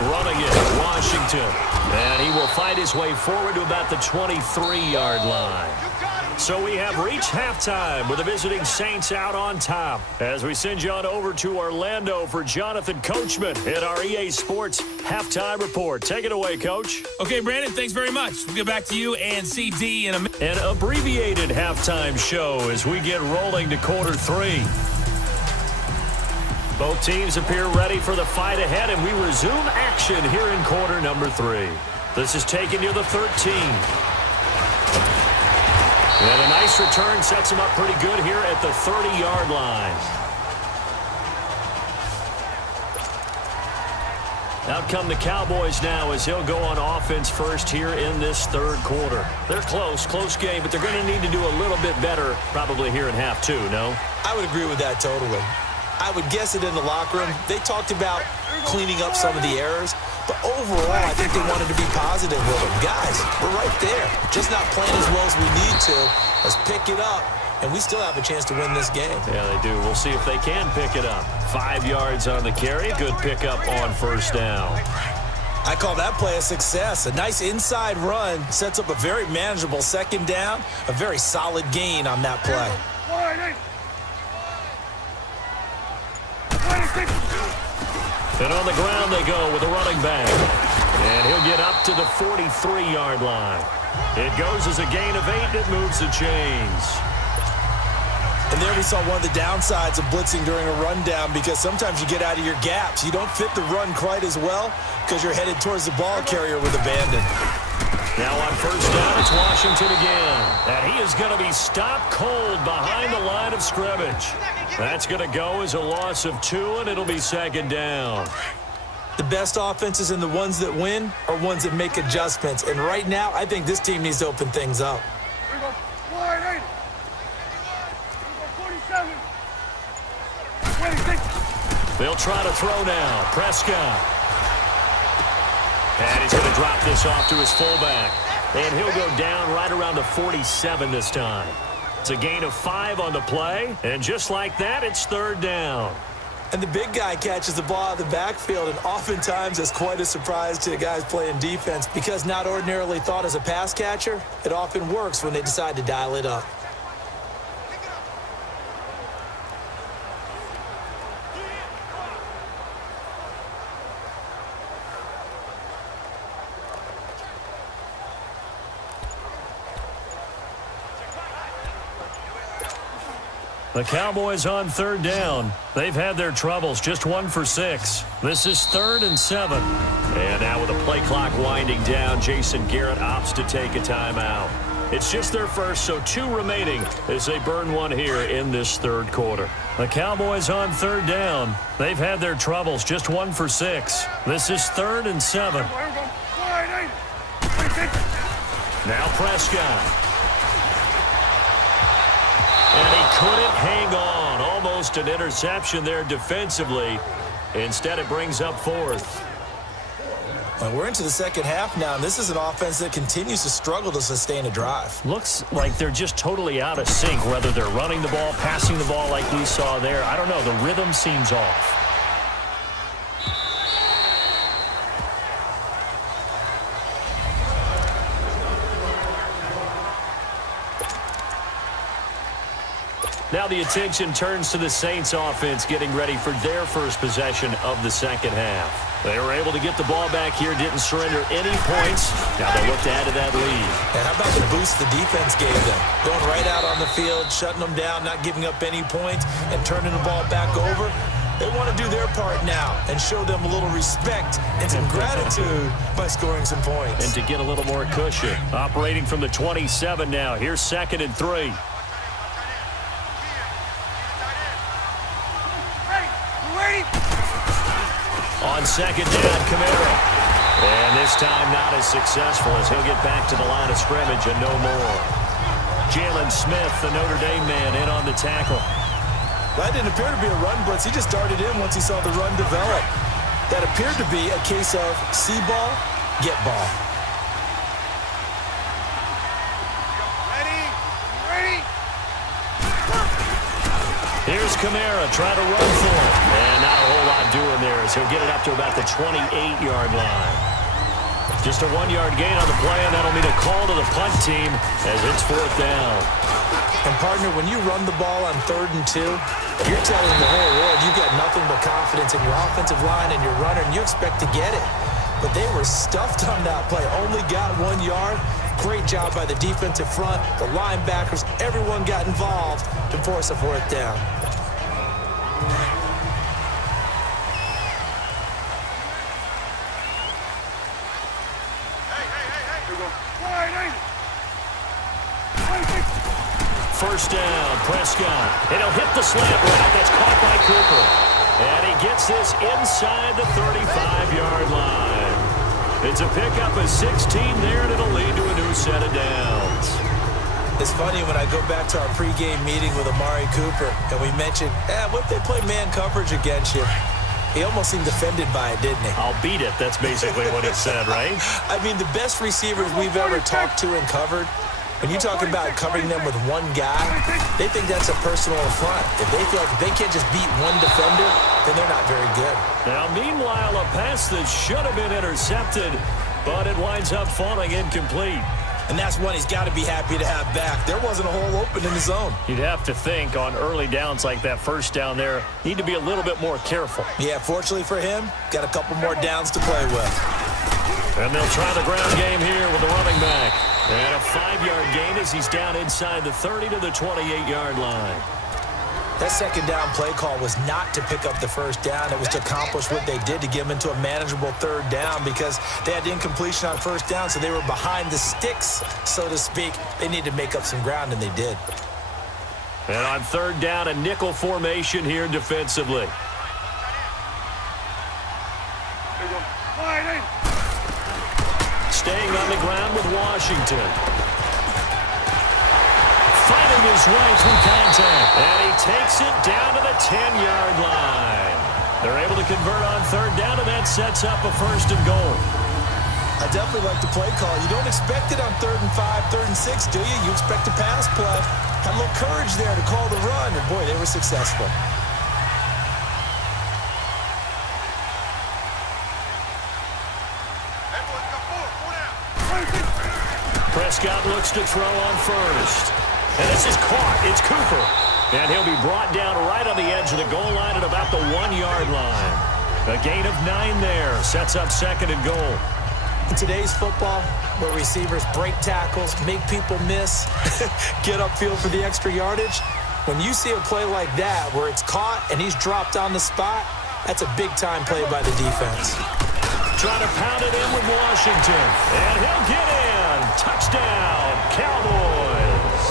Running it, Washington. And he will fight his way forward to about the 23-yard line. So we have reached halftime with the visiting Saints out on top. As we send you on over to Orlando for Jonathan Coachman in our EA Sports Halftime Report. Take it away, Coach. Okay, Brandon, thanks very much. We'll get back to you and CD in a minute. An abbreviated halftime show as we get rolling to quarter 3. Both teams appear ready for the fight ahead, and we resume action here in quarter number 3. This is taken near the 13. And a nice return sets him up pretty good here at the 30-yard line. Out come the Cowboys now as he'll go on offense first here in this third quarter. They're close game, but they're going to need to do a little bit better probably here in half two, no? I would agree with that totally. I would guess it in the locker room. They talked about cleaning up some of the errors, but overall, I think they wanted to be positive with them. Guys, we're right there. Just not playing as well as we need to. Let's pick it up, and we still have a chance to win this game. Yeah, they do. We'll see if they can pick it up. 5 yards on the carry. Good pickup on first down. I call that play a success. A nice inside run sets up a very manageable second down. A very solid gain on that play. And on the ground they go with a running back. And he'll get up to the 43-yard line. It goes as a gain of 8, and it moves the chains. And there we saw one of the downsides of blitzing during a rundown, because sometimes you get out of your gaps. You don't fit the run quite as well because you're headed towards the ball carrier with abandon. Now on first down, it's Washington again. And he is going to be stopped cold behind the line of scrimmage. That's going to go as a loss of 2, and it'll be second down. The best offenses and the ones that win are ones that make adjustments. And right now, I think this team needs to open things up. They'll try to throw now. Prescott. And he's going to drop this off to his fullback. And he'll go down right around the 47 this time. It's a gain of 5 on the play. And just like that, it's third down. And the big guy catches the ball out of the backfield, and oftentimes it's quite a surprise to the guys playing defense, because not ordinarily thought as a pass catcher, it often works when they decide to dial it up. The Cowboys on third down. They've had their troubles, just 1 for 6. This is 3rd and 7. And now with the play clock winding down, Jason Garrett opts to take a timeout. It's just their first, so 2 remaining as they burn one here in this third quarter. The Cowboys on third down. They've had their troubles, just 1 for 6. This is 3rd and 7. Now Prescott. And he couldn't hang on. Almost an interception there defensively. Instead, it brings up 4th. Well, we're into the second half now, and this is an offense that continues to struggle to sustain a drive. Looks like they're just totally out of sync, whether they're running the ball, passing the ball like we saw there. I don't know. The rhythm seems off. Now the attention turns to the Saints offense getting ready for their first possession of the second half. They were able to get the ball back here, didn't surrender any points. Now they look to add to that lead. And how about the boost the defense gave them? Going right out on the field, shutting them down, not giving up any points, and turning the ball back over. They want to do their part now and show them a little respect and some gratitude by scoring some points. And to get a little more cushion. Operating from the 27 now. Here's 2nd and 3. On second down, Kamara. And this time not as successful as he'll get back to the line of scrimmage and no more. Jalen Smith, the Notre Dame man, in on the tackle. That didn't appear to be a run blitz. He just darted in once he saw the run develop. That appeared to be a case of see ball, get ball. Here's Kamara trying to run for it. And not a whole lot doing there as he'll get it up to about the 28-yard line. Just a 1-yard gain on the play, and that'll mean a call to the punt team as it's 4th down. And, partner, when you run the ball on 3rd and 2, you're telling the whole world you've got nothing but confidence in your offensive line and your runner, and you expect to get it. But they were stuffed on that play. Only got 1 yard. Great job by the defensive front, the linebackers. Everyone got involved to force a 4th down. First down, Prescott. And he'll hit the slant route. That's caught by Cooper. And he gets this inside the 35-yard line. It's a pickup of 16 there, and it'll lead to a new set of downs. It's funny when I go back to our pregame meeting with Amari Cooper, and we mentioned, what if they play man coverage against you? He almost seemed offended by it, didn't he? I'll beat it. That's basically what he said, right? I mean, the best receivers we've ever talked to and covered, when you talk about covering them with one guy, they think that's a personal affront. If they feel like they can't just beat one defender, then they're not very good. Now, meanwhile, a pass that should have been intercepted, but it winds up falling incomplete. And that's one he's got to be happy to have back. There wasn't a hole open in the zone. You'd have to think on early downs like that first down there, need to be a little bit more careful. Yeah, fortunately for him, got a couple more downs to play with. And they'll try the ground game here with the running back. And a 5-yard gain as he's down inside the 30 to the 28-yard line. That second down play call was not to pick up the first down. It was to accomplish what they did to get them into a manageable third down because they had incompletion on first down, so they were behind the sticks, so to speak. They needed to make up some ground, and they did. And on third down, a nickel formation here defensively. Staying on the ground with Washington. Finding his way through contact. And he takes it down to the 10-yard line. They're able to convert on third down, and that sets up a 1st and goal. I definitely like the play call. You don't expect it on 3rd and 5, 3rd and 6, do you? You expect a pass play. Had a little courage there to call the run, and boy, they were successful. Prescott looks to throw on first. And this is caught. It's Cooper. And he'll be brought down right on the edge of the goal line at about the 1-yard line. A gain of 9 there. Sets up 2nd and goal. In today's football, where receivers break tackles, make people miss, get upfield for the extra yardage, when you see a play like that where it's caught and he's dropped on the spot, that's a big-time play by the defense. Trying to pound it in with Washington. And he'll get in. Touchdown, Cowboys.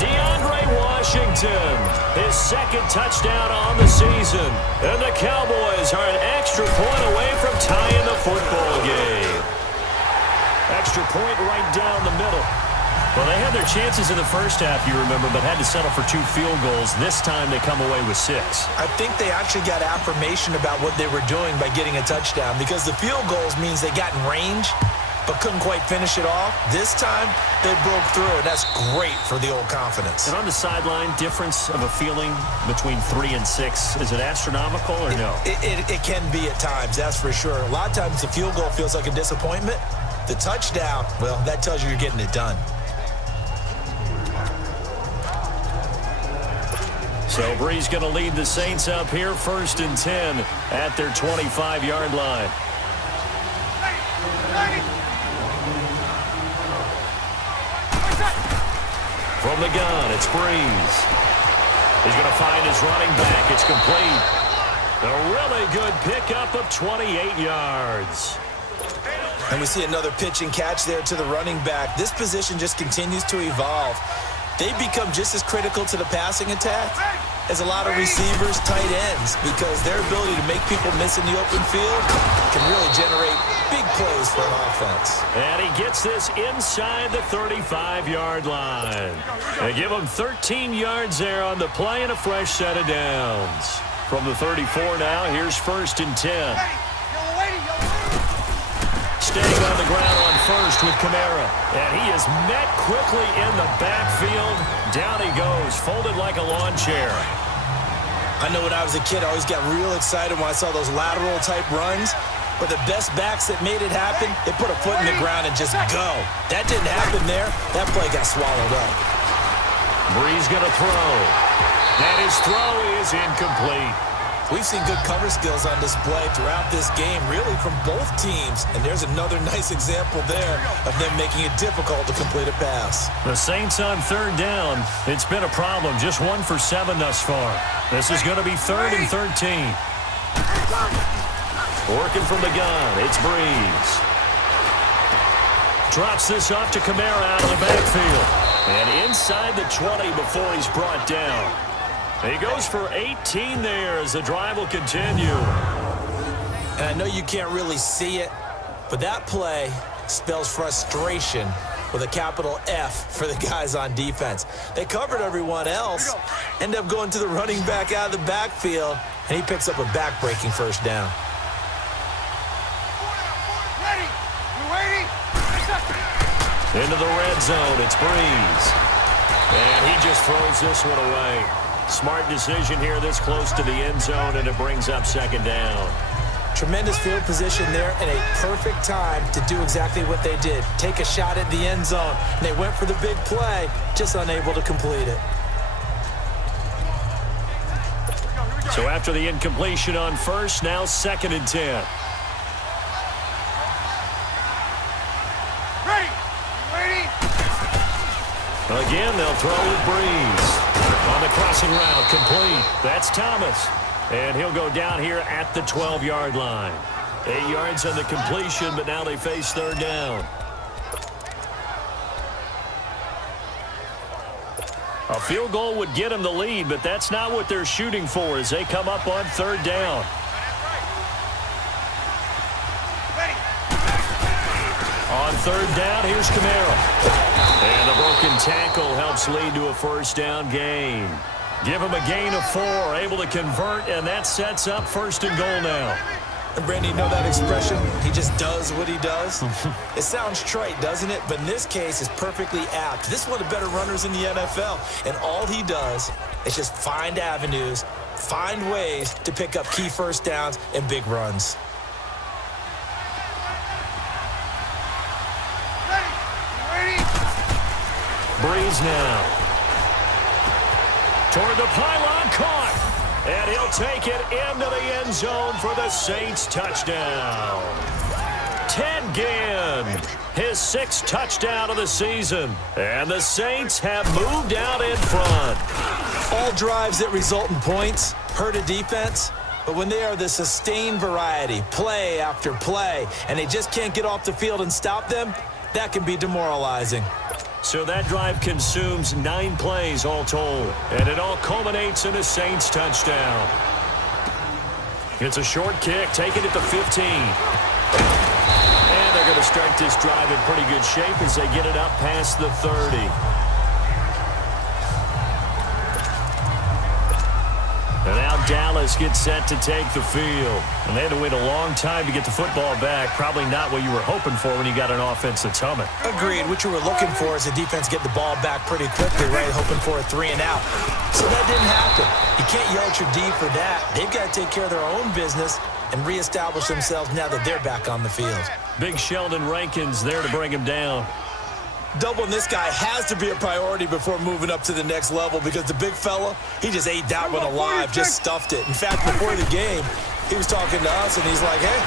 DeAndre Washington, his 2nd touchdown on the season. And the Cowboys are an extra point away from tying the football game. Extra point right down the middle. Well, they had their chances in the first half, you remember, but had to settle for 2 field goals. This time they come away with 6. I think they actually got affirmation about what they were doing by getting a touchdown because the field goals means they got in range but couldn't quite finish it off. This time, they broke through, and that's great for the old confidence. And on the sideline, difference of a feeling between 3 and 6, is it astronomical or no? It can be at times, that's for sure. A lot of times the field goal feels like a disappointment. The touchdown, well, that tells you you're getting it done. So Bree's going to lead the Saints up here, 1st and 10 at their 25-yard line. From the gun, it's Breeze. He's going to find his running back. It's complete. A really good pickup of 28 yards. And we see another pitch and catch there to the running back. This position just continues to evolve. They become just as critical to the passing attack as a lot of receivers, tight ends, because their ability to make people miss in the open field can really generate big plays for an offense. And he gets this inside the 35-yard line. They give him 13 yards there on the play and a fresh set of downs. From the 34 now, here's 1st and 10. Staying on the ground on first with Kamara. And he is met quickly in the backfield. Down he goes, folded like a lawn chair. I know when I was a kid, I always got real excited when I saw those lateral-type runs. But the best backs that made it happen, they put a foot in the ground and just go. That didn't happen there. That play got swallowed up. Breeze going to throw. And his throw is incomplete. We've seen good cover skills on display throughout this game, really from both teams. And there's another nice example there of them making it difficult to complete a pass. The Saints on third down. It's been a problem. Just 1 for 7 thus far. This is going to be 3rd and 13. Working from the gun, it's Breeze. Drops this off to Kamara out of the backfield. And inside the 20 before he's brought down. He goes for 18 there as the drive will continue. And I know you can't really see it, but that play spells frustration with a capital F for the guys on defense. They covered everyone else, end up going to the running back out of the backfield, and he picks up a back-breaking first down. Ready? You waiting? Into the red zone, it's Breeze. And he just throws this one away. Smart decision here this close to the end zone, and it brings up second down. Tremendous field position there and a perfect time to do exactly what they did. Take a shot at the end zone. And they went for the big play, just unable to complete it. So after the incompletion on first, now 2nd and 10. Ready? Waiting? Again, they'll throw with Breeze. On the crossing route, complete. That's Thomas. And he'll go down here at the 12-yard line. 8 yards on the completion, but now they face third down. A field goal would get them the lead, but that's not what they're shooting for as they come up on third down. Ready? On third down, here's Camara. And the broken tackle helps lead to a first down gain. Give him a gain of 4, able to convert, and that sets up 1st and goal now. And Brandon, you know that expression? He just does what he does. It sounds trite, doesn't it? But in this case, it's perfectly apt. This is one of the better runners in the NFL, and all he does is just find avenues, find ways to pick up key first downs and big runs. Ready? Waiting? Breeze now. Toward the pylon, caught. And he'll take it into the end zone for the Saints touchdown. Ted Ginn, his 6th touchdown of the season. And the Saints have moved out in front. All drives that result in points hurt a defense, but when they are the sustained variety, play after play, and they just can't get off the field and stop them, that can be demoralizing. So that drive consumes 9 plays all told, and it all culminates in a Saints touchdown. It's a short kick, taken at the 15. And they're going to start this drive in pretty good shape as they get it up past the 30. And now Dallas gets set to take the field. And they had to wait a long time to get the football back. Probably not what you were hoping for when you got an offense that's humming. Agreed. What you were looking for is the defense get the ball back pretty quickly, right? Hoping for a 3 and out. So that didn't happen. You can't yell at your D for that. They've got to take care of their own business and reestablish themselves now that they're back on the field. Big Sheldon Rankins there to bring him down. Doubling this guy has to be a priority before moving up to the next level because the big fella, he just ate that one alive, just stuffed it. In fact, before the game, he was talking to us, and he's like, hey,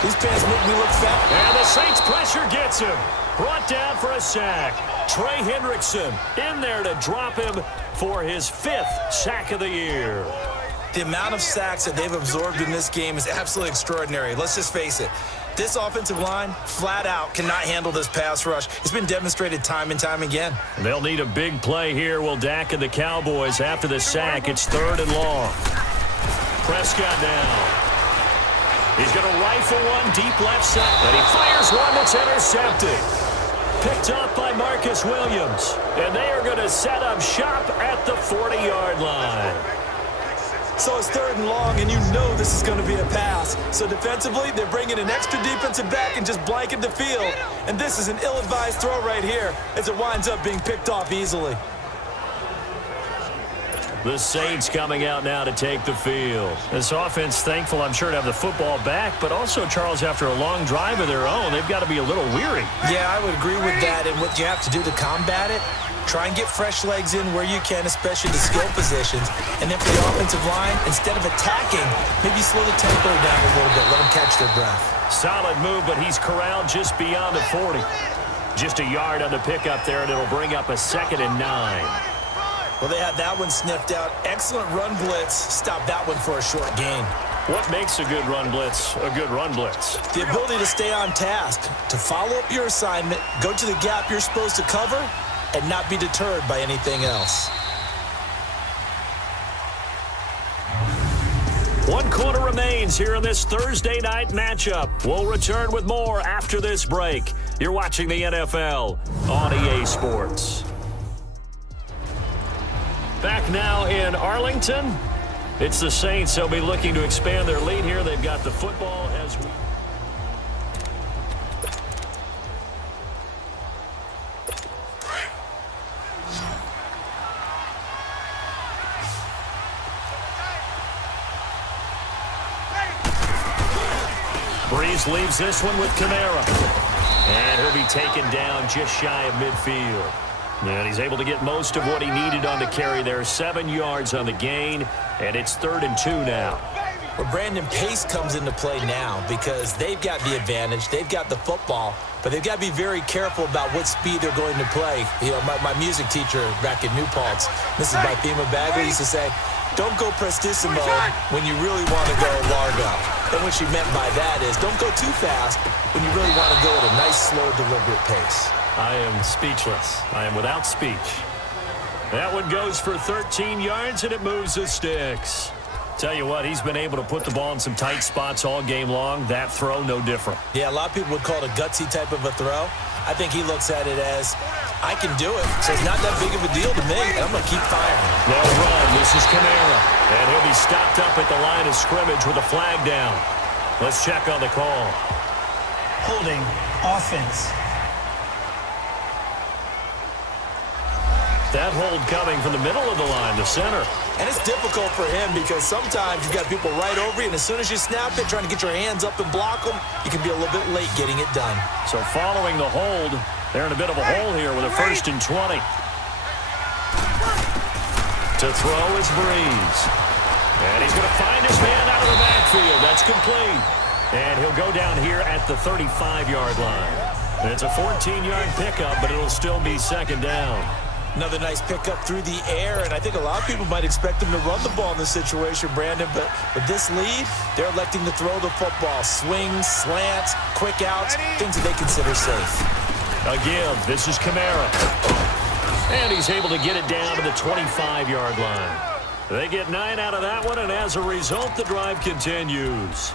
these pants make me look fat. And the Saints pressure gets him. Brought down for a sack. Trey Hendrickson in there to drop him for his 5th sack of the year. The amount of sacks that they've absorbed in this game is absolutely extraordinary. Let's just face it. This offensive line, flat out, cannot handle this pass rush. It's been demonstrated time and time again. They'll need a big play here. Will Dak and the Cowboys after the sack. It's 3rd and long. Prescott now. He's going to rifle one deep left side. And he fires one that's intercepted. Picked up by Marcus Williams. And they are going to set up shop at the 40-yard line. So it's 3rd and long, and you know this is going to be a pass. So defensively, they're bringing an extra defensive back and just blanket the field. And this is an ill-advised throw right here as it winds up being picked off easily. The Saints coming out now to take the field. This offense, thankful, I'm sure, to have the football back, but also, Charles, after a long drive of their own, they've got to be a little weary. Yeah, I would agree with that, and what you have to do to combat it, try and get fresh legs in where you can, especially the skill positions. And then for the offensive line, instead of attacking, maybe slow the tempo down a little bit, let them catch their breath. Solid move, but he's corralled just beyond the 40. Just a yard on the pickup there, and it'll bring up a 2nd and 9. Well, they had that one sniffed out. Excellent run blitz. Stop that one for a short gain. What makes a good run blitz a good run blitz? The ability to stay on task, to follow up your assignment, go to the gap you're supposed to cover, and not be deterred by anything else. 1 quarter remains here in this Thursday night matchup. We'll return with more after this break. You're watching the NFL on EA Sports. Back now in Arlington. It's the Saints. They'll be looking to expand their lead here. They've got the football as we... Breeze leaves this one with Kamara. And he'll be taken down just shy of midfield. And he's able to get most of what he needed on the carry there. 7 yards on the gain, and it's 3rd and 2 now. Well, Brandon, pace comes into play now because they've got the advantage. They've got the football, but they've got to be very careful about what speed they're going to play. You know, my music teacher back at New Paltz, Mrs. Bythema Bagley, used to say, don't go prestissimo when you really want to go largo. And what she meant by that is don't go too fast when you really want to go at a nice, slow, deliberate pace. I am speechless. I am without speech. That one goes for 13 yards, and it moves the sticks. Tell you what, he's been able to put the ball in some tight spots all game long. That throw, no different. Yeah, a lot of people would call it a gutsy type of a throw. I think he looks at it as, I can do it, so it's not that big of a deal to me, and I'm going to keep firing. They'll run. This is Kamara. And he'll be stopped up at the line of scrimmage with a flag down. Let's check on the call. Holding. Offense. That hold coming from the middle of the line, the center. And it's difficult for him because sometimes you've got people right over you, and as soon as you snap it, trying to get your hands up and block them, you can be a little bit late getting it done. So following the hold, they're in a bit of a hole here with a 1st and 20. To throw is Breeze. And he's going to find his man out of the backfield. That's complete. And he'll go down here at the 35-yard line. And it's a 14-yard pickup, but it'll still be 2nd down. Another nice pickup through the air, and I think a lot of people might expect them to run the ball in this situation, Brandon, but with this lead, they're electing to throw the football. Swings, slants, quick outs, things that they consider safe. Again, this is Kamara. And he's able to get it down to the 25-yard line. They get 9 out of that one, and as a result, the drive continues.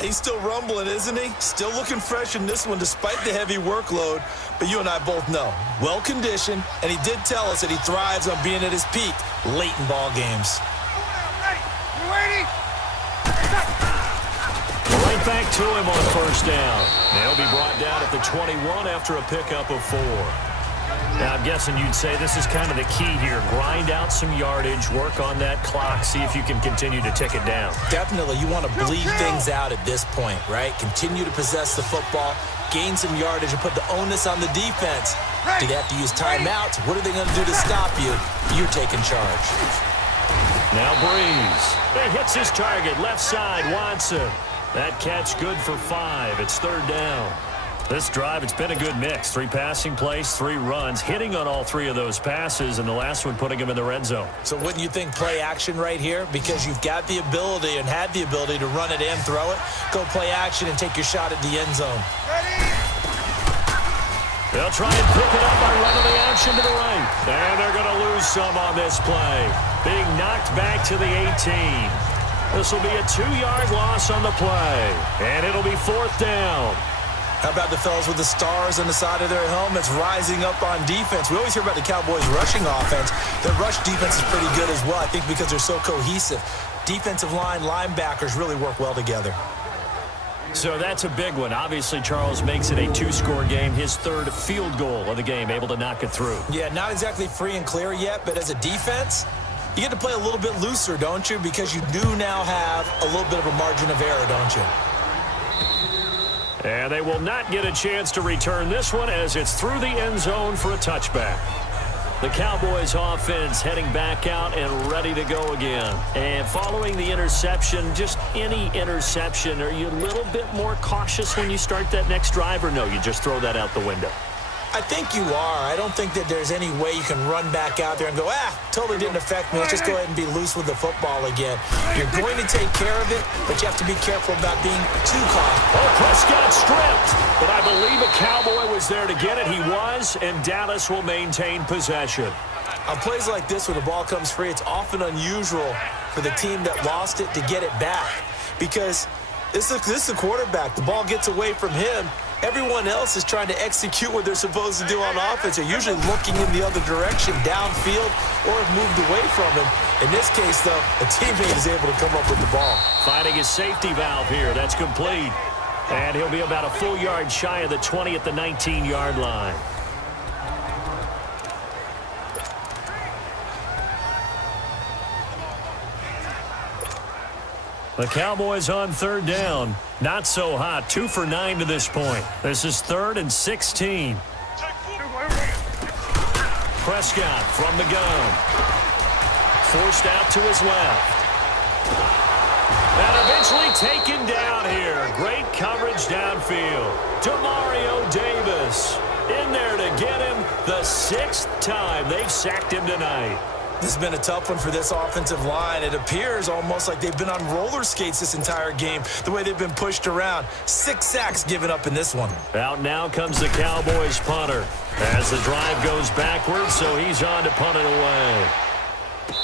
He's still rumbling, isn't he? Still looking fresh in this one despite the heavy workload. But you and I both know, well-conditioned, and he did tell us that he thrives on being at his peak late in ball games. You ready? Right back to him on 1st down. They'll be brought down at the 21 after a pickup of 4. Now, I'm guessing you'd say this is kind of the key here. Grind out some yardage, work on that clock, see if you can continue to tick it down. Definitely. You want to bleed things out at this point, right? Continue to possess the football, gain some yardage, and put the onus on the defense. Do they have to use timeouts? What are they going to do to stop you? You're taking charge. Now Breeze. He hits his target, left side, Watson. That catch good for 5. It's 3rd down. This drive, it's been a good mix. 3 passing plays, 3 runs, hitting on all 3 of those passes, and the last one putting him in the red zone. So wouldn't you think play action right here? Because you've got the ability and had the ability to run it and throw it. Go play action and take your shot at the end zone. They'll try and pick it up by running the action to the right. And they're going to lose some on this play. Being knocked back to the 18. This will be a 2-yard loss on the play. And it'll be 4th down. How about the fellas with the stars on the side of their helmets rising up on defense? We always hear about the Cowboys' rushing offense. Their rush defense is pretty good as well, I think, because they're so cohesive. Defensive line, linebackers really work well together. So that's a big one. Obviously, Charles makes it a 2-score game. His 3rd field goal of the game, able to knock it through. Yeah, not exactly free and clear yet, but as a defense, you get to play a little bit looser, don't you? Because you do now have a little bit of a margin of error, don't you? And they will not get a chance to return this one as it's through the end zone for a touchback. The Cowboys offense heading back out and ready to go again. And following the interception, just any interception, are you a little bit more cautious when you start that next drive, or no, you just throw that out the window? I think you are. I don't think that there's any way you can run back out there and go, totally didn't affect me. Let's just go ahead and be loose with the football again. You're going to take care of it, but you have to be careful about being too cautious. Oh, Prescott stripped, but I believe a Cowboy was there to get it. He was, and Dallas will maintain possession. On plays like this, when the ball comes free, it's often unusual for the team that lost it to get it back. Because this is a quarterback. The ball gets away from him. Everyone else is trying to execute what they're supposed to do on offense. They're usually looking in the other direction, downfield, or have moved away from him. In this case, though, a teammate is able to come up with the ball. Finding his safety valve here. That's complete. And he'll be about a full yard shy of the 20 at the 19-yard line. The Cowboys on third down. Not so hot. 2 for 9 to this point. This is 3rd and 16. Prescott from the gun. Forced out to his left. And eventually taken down here. Great coverage downfield. Demario Davis in there to get him the 6th time they've sacked him tonight. This has been a tough one for this offensive line. It appears almost like they've been on roller skates this entire game, the way they've been pushed around. 6 sacks given up in this one. Out now comes the Cowboys punter as the drive goes backwards, so he's on to punt it away.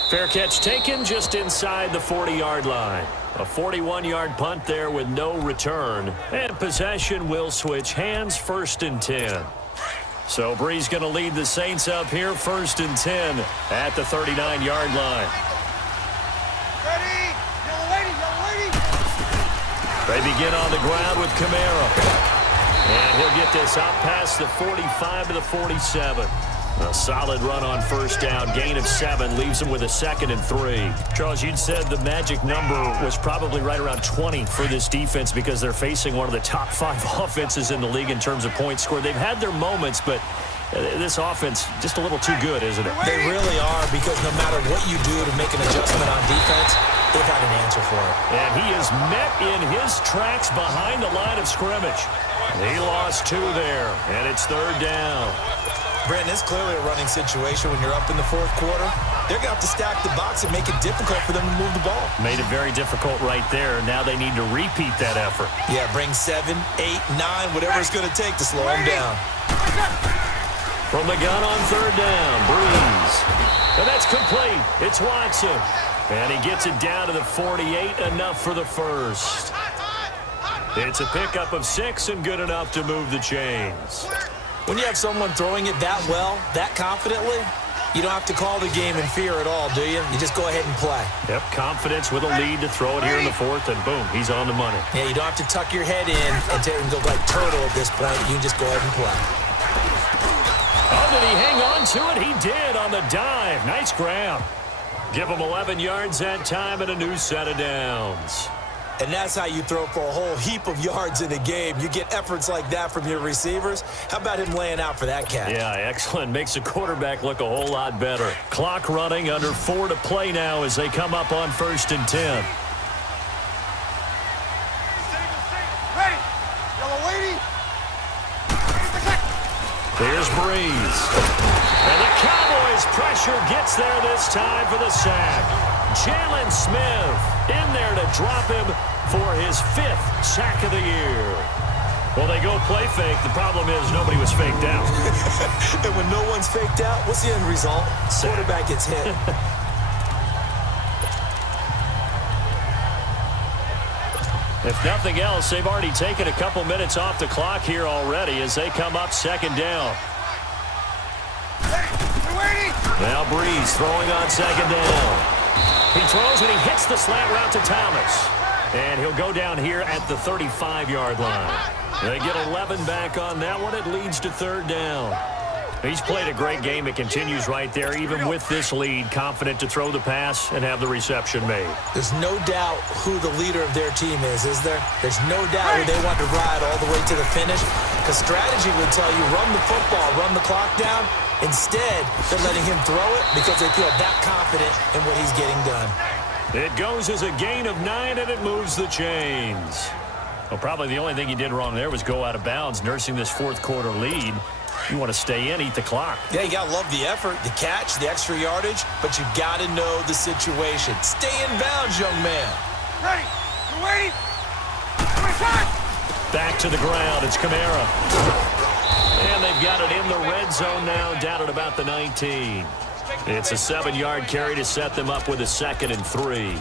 Fair catch taken just inside the 40-yard line. A 41-yard punt there with no return. And possession will switch hands, 1st and 10. So Bree's going to lead the Saints up here, 1st and 10 at the 39-yard line. Ready? Yellow lady, yellow lady. They begin on the ground with Kamara. And he'll get this out past the 45 to the 47. A solid run on 1st down. Gain of 7 leaves him with a 2nd and 3. Charles, you'd said the magic number was probably right around 20 for this defense because they're facing one of the top 5 offenses in the league in terms of points scored. They've had their moments, but this offense just a little too good, isn't it? They really are, because no matter what you do to make an adjustment on defense, they've had an answer for it. And he is met in his tracks behind the line of scrimmage. He lost 2 there, and it's 3rd down. Brandon, it's clearly a running situation when you're up in the 4th quarter. They're going to have to stack the box and make it difficult for them to move the ball. Made it very difficult right there. Now they need to repeat that effort. Yeah, bring 7, 8, 9, whatever it's going to take to slow him down. From the gun on 3rd down, Breeze. And that's complete. It's Watson. And he gets it down to the 48, enough for the 1st. It's a pickup of 6 and good enough to move the chains. When you have someone throwing it that well, that confidently, you don't have to call the game in fear at all, do you? You just go ahead and play. Yep, confidence with a lead to throw it here in the 4th, and boom, he's on the money. Yeah, you don't have to tuck your head in and go like turtle at this point. You can just go ahead and play. Oh, did he hang on to it? He did on the dive. Nice grab. Give him 11 yards that time and a new set of downs. And that's how you throw for a whole heap of yards in a game. You get efforts like that from your receivers. How about him laying out for that catch? Yeah, excellent. Makes the quarterback look a whole lot better. Clock running, under 4 to play now as they come up on 1st and 10. Ready? Yellow lady. Here's Breeze. And the Cowboys pressure gets there this time for the sack. Jalen Smith in there to drop him for his 5th sack of the year. Well, they go play fake. The problem is nobody was faked out. And when no one's faked out, what's the end result? Sack. Quarterback gets hit. If nothing else, they've already taken a couple minutes off the clock here already as they come up 2nd down. Now Breeze throwing on 2nd down. He throws and he hits the slant route to Thomas. And he'll go down here at the 35-yard line. They get 11 back on that one. It leads to 3rd down. He's played a great game. It continues right there, even with this lead, confident to throw the pass and have the reception made. There's no doubt who the leader of their team is there? There's no doubt who they want to ride all the way to the finish. Because strategy would tell you, run the football, run the clock down. Instead, they're letting him throw it because they feel that confident in what he's getting done. It goes as a gain of 9, and it moves the chains. Well, probably the only thing he did wrong there was go out of bounds, nursing this 4th quarter lead. You want to stay in, eat the clock. Yeah, you got to love the effort, the catch, the extra yardage, but you got to know the situation. Stay in bounds, young man. Ready? You waiting? Back to the ground. It's Kamara. And they've got it in the red zone now, down at about the 19. It's a 7-yard carry to set them up with a 2nd and 3.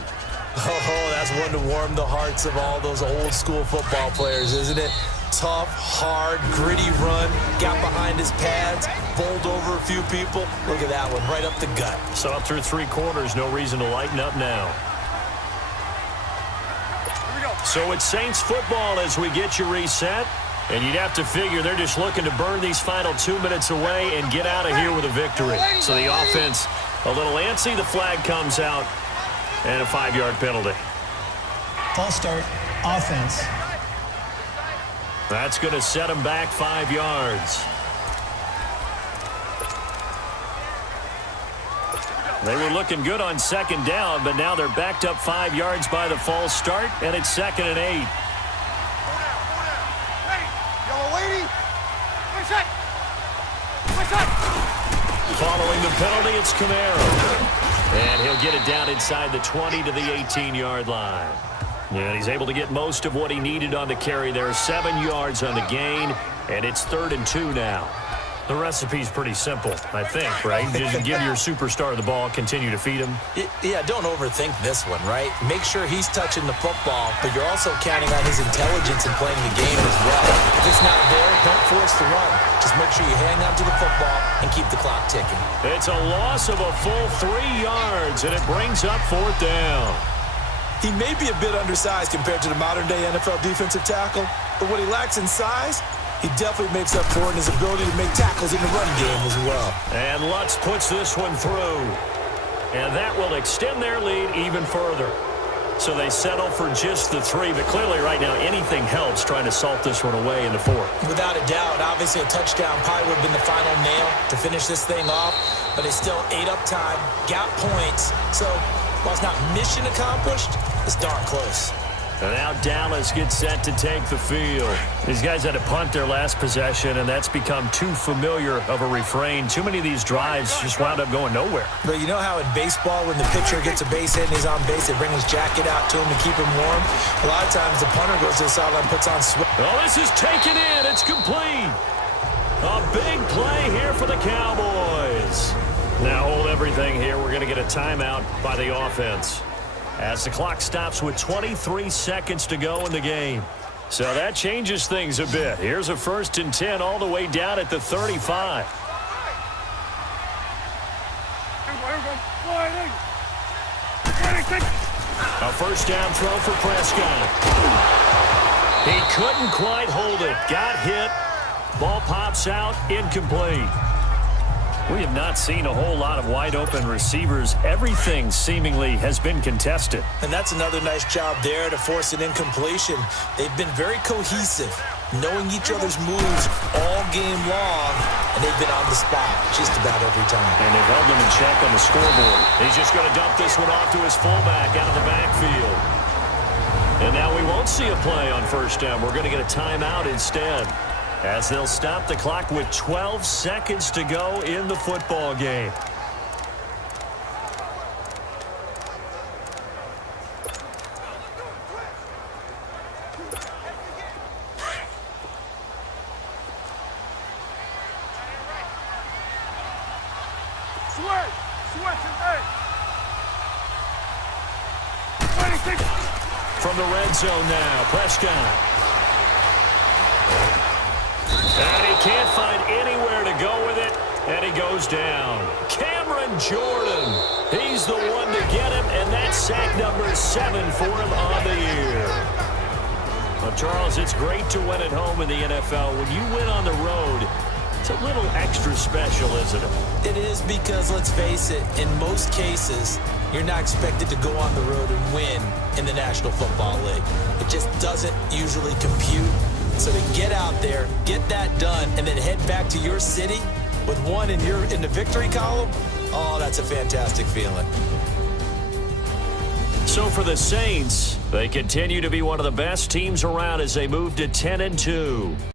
Oh, that's one to warm the hearts of all those old-school football players, isn't it? Tough, hard, gritty run, got behind his pads, bowled over a few people. Look at that one, right up the gut. So up through 3 quarters, no reason to lighten up now. So it's Saints football as we get you reset. And you'd have to figure they're just looking to burn these final 2 minutes away and get out of here with a victory. So the offense a little antsy. The flag comes out and a 5-yard penalty. False start, offense. That's going to set them back 5 yards. They were looking good on 2nd down, but now they're backed up 5 yards by the false start, and it's 2nd and 8. Following the penalty, it's Camaro. And he'll get it down inside the 20 to the 18-yard line. And he's able to get most of what he needed on the carry there. 7 yards on the gain, and it's 3rd and 2 now. The recipe's pretty simple, I think, right? Just give your superstar the ball, continue to feed him. Yeah, don't overthink this one, right? Make sure he's touching the football, but you're also counting on his intelligence in playing the game as well. If it's not there, don't force the run. Just make sure you hang on to the football and keep the clock ticking. It's a loss of a full 3 yards, and it brings up 4th down. He may be a bit undersized compared to the modern-day NFL defensive tackle, but what he lacks in size, he definitely makes up for it in his ability to make tackles in the run game as well. And Lutz puts this one through. And that will extend their lead even further. So they settle for just the 3, but clearly right now anything helps trying to salt this one away in the 4th. Without a doubt, obviously a touchdown probably would have been the final nail to finish this thing off, but it's still ate up time, got points. So while it's not mission accomplished, it's darn close. And now Dallas gets set to take the field. These guys had to punt their last possession, and that's become too familiar of a refrain. Too many of these drives just wound up going nowhere. But you know how in baseball, when the pitcher gets a base hit and he's on base, they bring his jacket out to him to keep him warm? A lot of times the punter goes to the sideline and puts on sweat. Oh, this is taken in. It's complete. A big play here for the Cowboys. Now hold everything here. We're going to get a timeout by the offense, as the clock stops with 23 seconds to go in the game. So that changes things a bit. Here's a 1st and 10 all the way down at the 35. A 1st down throw for Prescott. He couldn't quite hold it. Got hit. Ball pops out. Incomplete. We have not seen a whole lot of wide-open receivers. Everything seemingly has been contested. And that's another nice job there to force an incompletion. They've been very cohesive, knowing each other's moves all game long, and they've been on the spot just about every time. And they've held them in check on the scoreboard. He's just going to dump this one off to his fullback out of the backfield. And now we won't see a play on 1st down. We're going to get a timeout instead, as they'll stop the clock with 12 seconds to go in the football game. From the red zone now, Prescott. And he can't find anywhere to go with it, and he goes down. Cameron Jordan, he's the one to get him, and that's sack number 7 for him on the year. Well, Charles, it's great to win at home in the NFL. When you win on the road, it's a little extra special, isn't it? It is, because, let's face it, in most cases, you're not expected to go on the road and win in the National Football League. It just doesn't usually compute. So to get out there, get that done, and then head back to your city with one in the victory column, oh, that's a fantastic feeling. So for the Saints, they continue to be one of the best teams around as they move to 10-2.